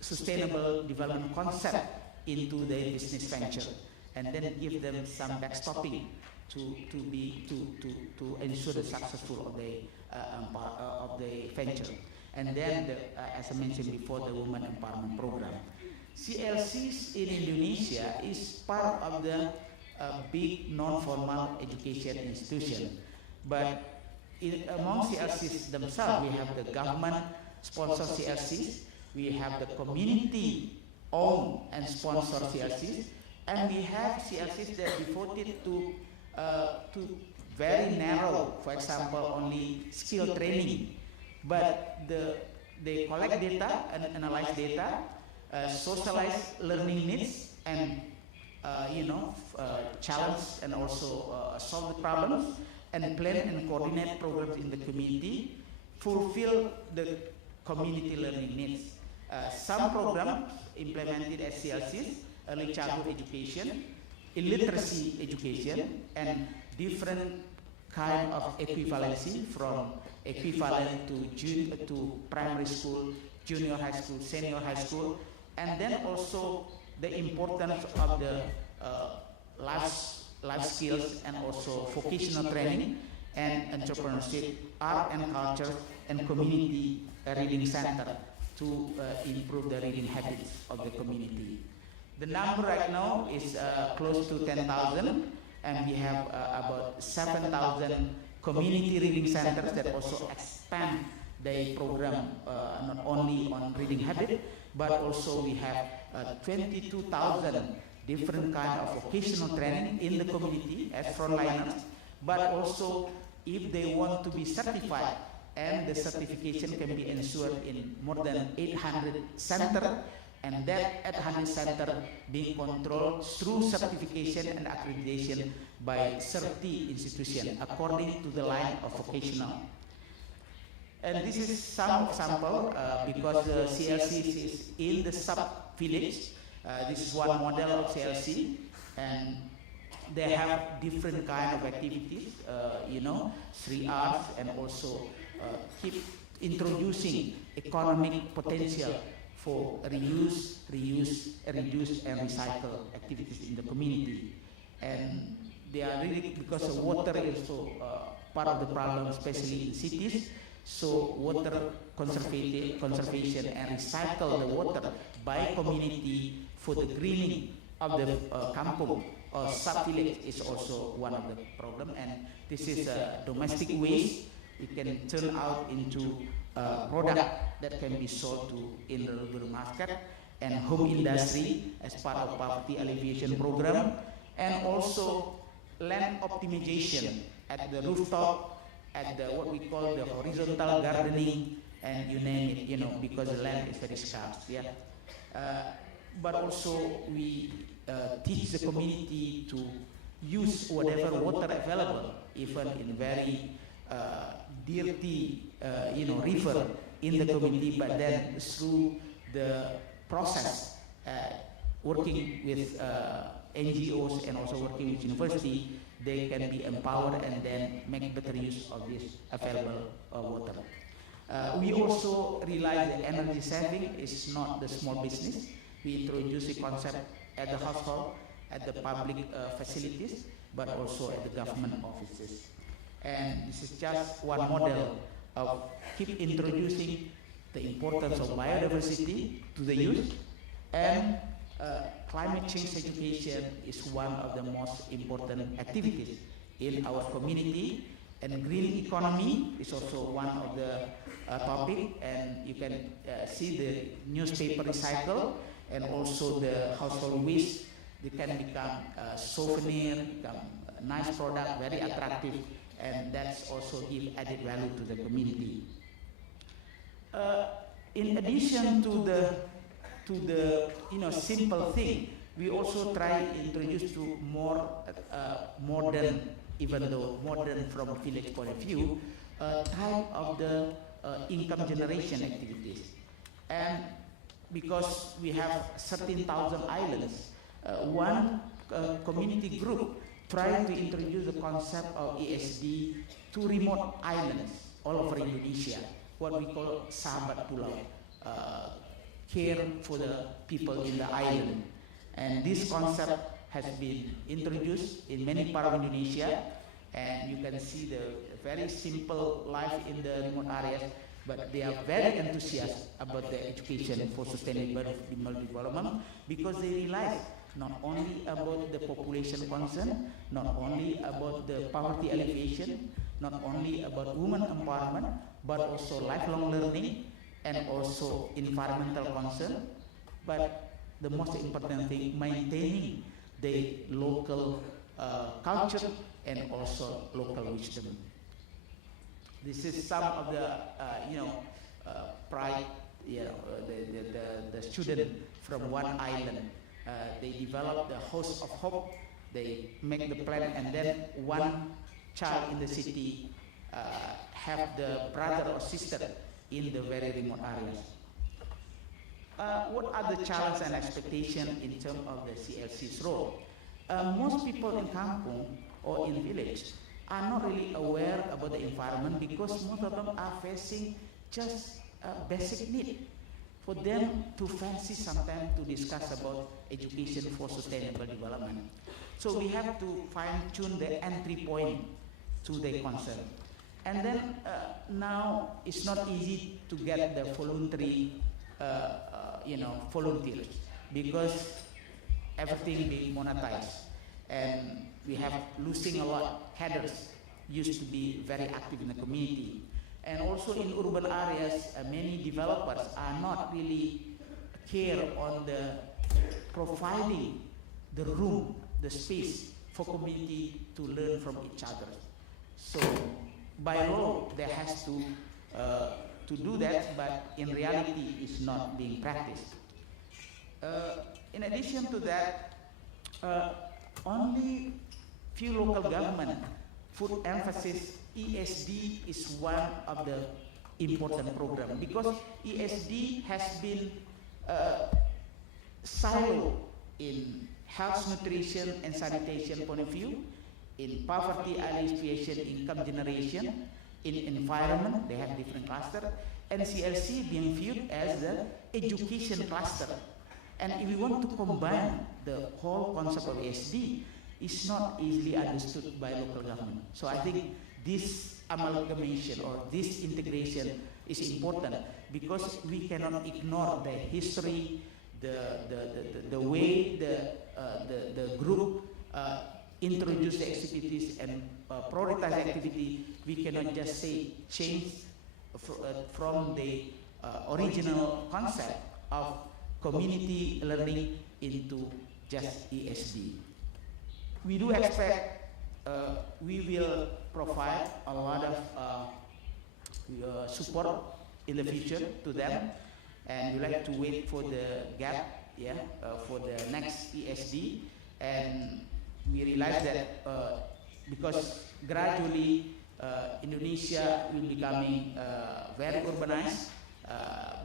sustainable development concept into their business venture, and then give them some backstopping to ensure the successful of the venture. And then, as I mentioned before, the women empowerment program. CLCs in Indonesia is part of the big non-formal education institution, but among CLCs themselves, we have the government-sponsored CLCs, we have the community-owned and sponsored CLCs, and we have CLCs that are devoted to very narrow, for example, only skill training, but they collect data and analyze data, socialize learning needs, and challenge and also solve the problems, and plan and coordinate programs in the community, fulfill the community learning needs. Some programs implemented as CLCs, early childhood education, illiteracy education, and different kind of equivalency from equivalent to primary school, junior high school, senior high school, and then also the importance of the life skills and also vocational training and entrepreneurship, art and culture, and community reading center to improve the reading habits of the community. The number right now is close to 10,000, and we have about 7,000 community reading centers that also expand the program not only on reading habit, but also we have 22,000 different kind of vocational training in the community as frontliners, but also if they want to be certified, and the certification can be ensured in more than 800 centers, and that 800 centers being controlled through certification and accreditation by 30 institutions according to the line of vocational. And this is some example because the CLC is in the sub-village. This is one model of CLC, and they have different kind of activities, 3 R's, and also keep introducing economic potential for reuse, reduce, and recycle activities in the community. And they are really, because the water is also part of the problem, especially in cities. So water conservation and recycle the water by community for the greening of the kampung or sub-village is also one of the problem. And this is domestic waste it can turn out into a product that can be sold in the rural market and home industry as part of poverty alleviation program, and also land optimization at the rooftop, at the what we call the horizontal gardening, and you name it, because the land is very scarce. Yeah. But also we teach the community to use whatever water available, even in very dirty, river in the community, but then through the process, working with NGOs and also working with university, they can be empowered and then make better use of this available water. We also realize that energy saving is not the small business. We introduce the concept at the household, at the public facilities, but also at the government offices. And this is just one model of keep introducing the importance of biodiversity to the youth, and climate change education is one of the most important activities in our community, and green economy is also one of the topic, and you can see the newspaper recycle and also the household waste. They can become souvenir, become a nice product, very attractive, and that's also give added value to the community. In addition to the simple thing, we also try to introduce to more modern, even though modern from a village point of view, type of the income generation activities. And because we have 13,000 islands, one community group tried to introduce the concept of ESD to remote islands all over Indonesia, what we call Sahabat Pulau, care for the people in the island. And this concept has been introduced in many parts of Indonesia, and you can see the very simple life in the remote areas, but they are very enthusiastic about the education for sustainable development, because they realize not only about the population concern, not only about the poverty alleviation, not only about women empowerment, but also lifelong learning and also environmental concern, but the most important thing, maintaining the local culture and also local wisdom. This is some of the pride, the student from one island. They develop the House of Hope. They make the plan, and then one child in the city have the brother or sister in the very remote areas. What are the challenges and expectations in terms of the CLC's role? Most people in kampung or in village are not really aware about the environment, because most of them are facing just a basic need. For them to fancy sometimes to discuss about education for sustainable development. So we have to fine-tune the entry point to the concern. And then now it's not easy to get the voluntary, volunteers, because everything being monetized, and we have losing a lot. Headers used to be very active in the community. And also in urban areas, many developers are not really care on the providing the room, the space for community to learn from each other. So by law, there has to do that, but in reality, it's not being practiced. In addition to that, only few local government put emphasis. ESD is one of the important programs, because ESD has been siloed in health, nutrition, and sanitation point of view, in poverty alleviation, income generation, in environment, they have different clusters, and CLC being viewed as the education cluster. And if we want to combine the whole concept of ESD, it's not easily understood by local government. So I think this amalgamation or this integration is important, because we cannot ignore the history, the way the group introduce the activities and prioritize activity. we cannot just say change from the original concept of community learning into just ESD. We do expect we will provide a lot of support in the future to them, and we like to wait for the gap, for the next ESD, and we realize that because gradually Indonesia will becoming very urbanized.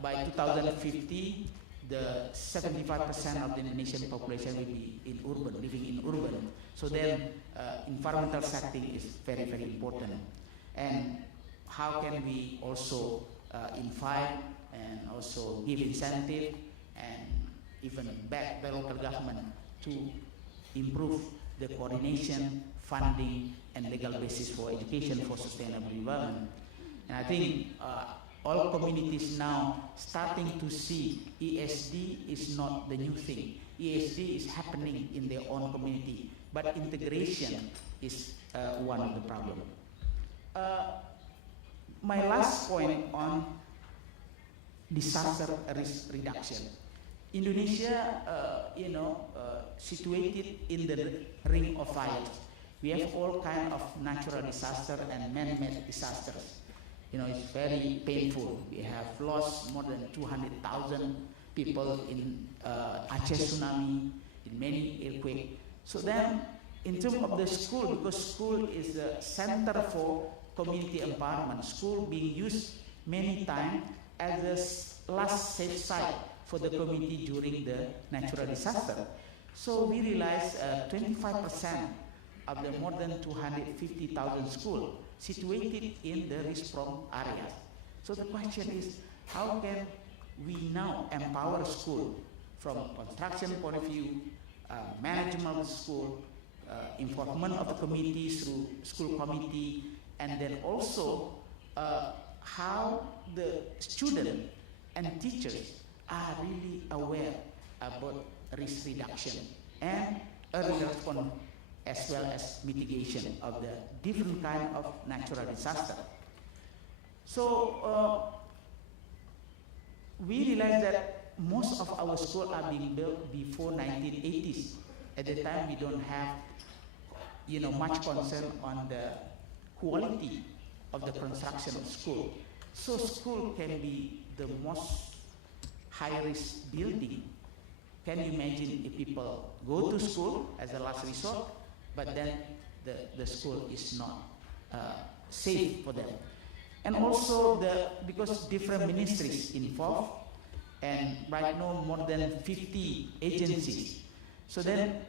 By 2050, the 75% of the Indonesian population will be in urban, living in urban. So then environmental setting is very, very important. And how can we also invite and also give incentive and even back the local government to improve the coordination, funding, and legal basis for education for sustainable development. And I think all communities now starting to see ESD is not the new thing. ESD is happening in their own community, but integration is one of the problems. My last point on disaster risk reduction. Indonesia, situated in the ring of fire. We have all kinds of natural disasters and man-made disasters. It's very painful. We have lost more than 200,000 people in Aceh tsunami, in many earthquakes. So then, in terms of the school, because school is the center for community empowerment, school being used many times as a last safe site for the community during the natural disaster. So we realized 25% of the more than 250,000 schools situated in the risk-prone areas. So the question is, how can we now empower school from construction point of view, management of the school, involvement of the community through school committee, and then also how the students and teachers are really aware about risk reduction and early response as well as mitigation of the different kind of natural disaster. So we realized that most of our schools are being built before 1980s. At the time, we don't have much concern on the quality of the construction of school. So school can be the most high-risk building. Can you imagine if people go to school as a last resort, but then the school is not safe for them? And also because different ministries involved, and right now more than 50 agencies. So then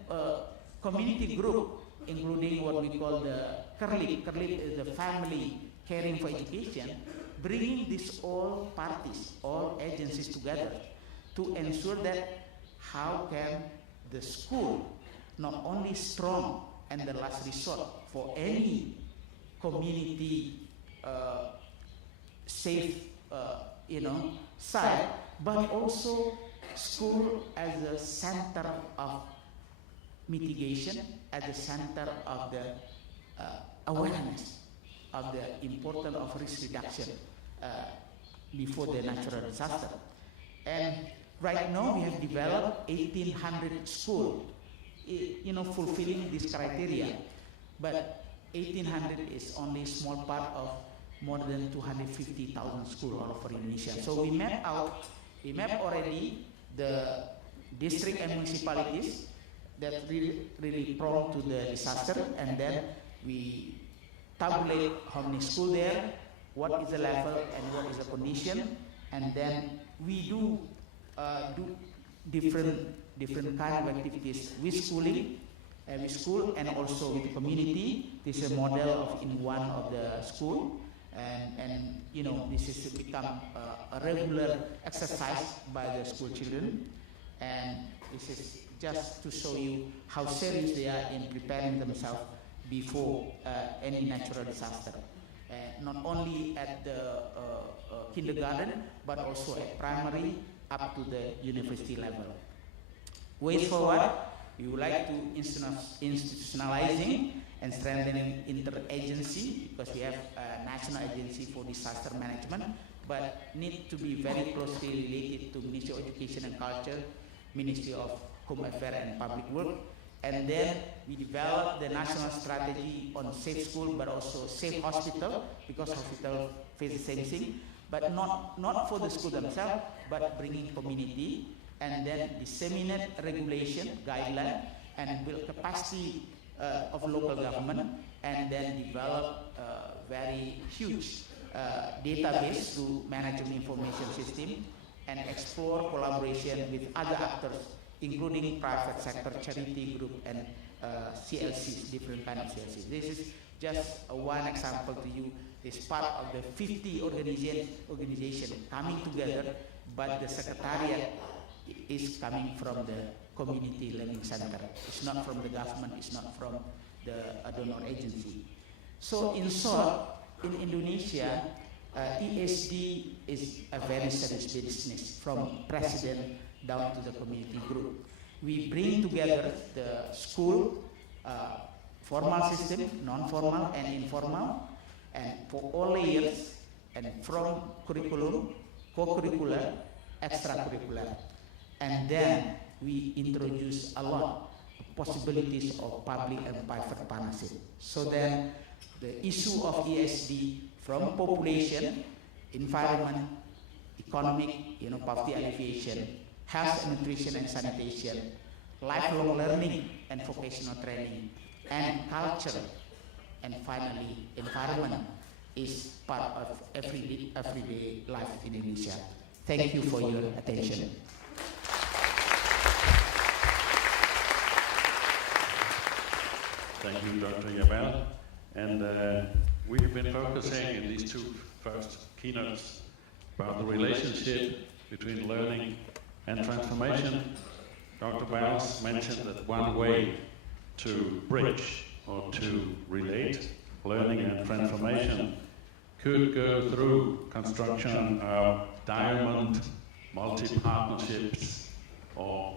community group, including what we call the CLC, CLC is the family caring for education, bringing these all parties, all agencies together to ensure that how can the school not only strong and the last resort for any community safe site, but also school as a center of mitigation, as a center of the awareness of the importance of risk reduction before the natural disaster. And right now we have developed 1,800 schools, fulfilling this criteria. But 1,800 is only a small part of more than 250,000 schools all over Indonesia. So we map already the district and municipalities that really prone to the disaster, and then we tabulate how many schools there, what is the level and what is the condition, and then we do different kind of activities with schooling, with school and also with the community. This is a model in one of the school, and this is to become a regular exercise by the school children, and this is just to show you how serious they are in preparing themselves before any natural disaster. Not only at the kindergarten, but also at primary up to the university level. Way forward, we would like to institutionalizing and strengthening interagency, because we have a national agency for disaster management, but need to be very closely related to Ministry of Education and Culture, Ministry of Home Affairs and Public Work. And then we developed the national strategy on safe school, but also safe hospital, because hospital face the same thing, but not for the school themselves, but bringing community, and then disseminate regulation, guideline, and build capacity of local government, and then develop a very huge database to management information system, and explore collaboration with other actors, including private sector, charity group, and CLCs, different kind of CLCs. This is just one example to you. It's part of the 50 organization coming together, but the secretariat is coming from the community learning center. It's not from the government, it's not from the donor agency. So in short, in Indonesia, ESD is a very serious business, from president down to the community group. We bring together the school, formal system, non-formal and informal, and for all layers, and from curriculum, co-curricular, extracurricular. And then we introduce a lot of possibilities of public and private partnership. So then the issue of ESD from population, environment, economic, poverty alleviation, health, nutrition and sanitation, lifelong learning and vocational training, and culture, and finally environment is part of everyday life in Indonesia. Thank you for your attention. Thank you, Dr. Yabel. And we have been focusing in these two first keynotes about the relationship between learning and transformation. Dr. Bowles mentioned that one way to bridge or to relate learning and transformation could go through construction of diamond multi-partnerships or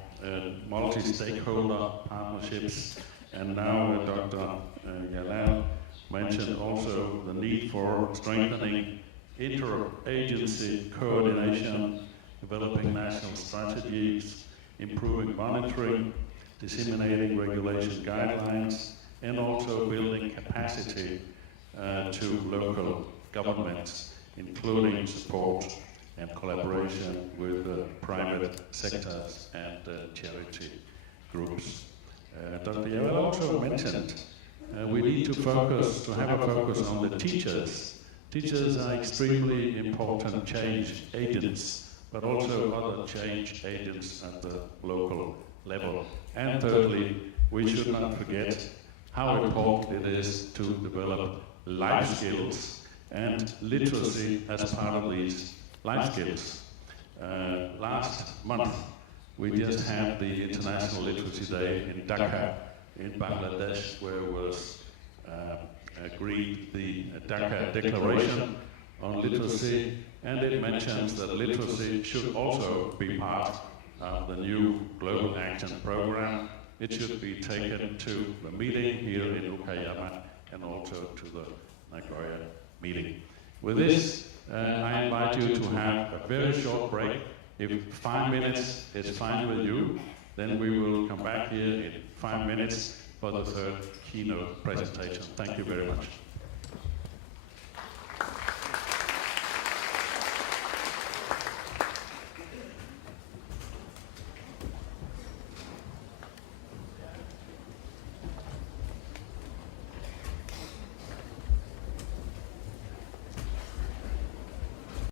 multi-stakeholder partnerships. And now Dr. Yalal mentioned also the need for strengthening interagency coordination, developing national strategies, improving monitoring, disseminating regulation guidelines, and also building capacity to local governments, including support and collaboration with private sectors and charity groups. Dr. Yawel also mentioned we need to have a focus on the teachers. Teachers are extremely important change agents, but also other change agents at the local level. And thirdly, we should not forget how important it is to develop life skills and literacy as part of these life skills. Last month, we just had the International Literacy Day in Dhaka, in Bangladesh, where was agreed the Dhaka Declaration on Literacy, and it mentions that literacy should also be part of the new Global Action Program. It should be taken to the meeting here in Okayama and also to the Nagoya meeting. With this, I invite you to have a very short break. If 5 minutes is fine with you, then we will come back here in 5 minutes for the third keynote presentation. Thank you very much.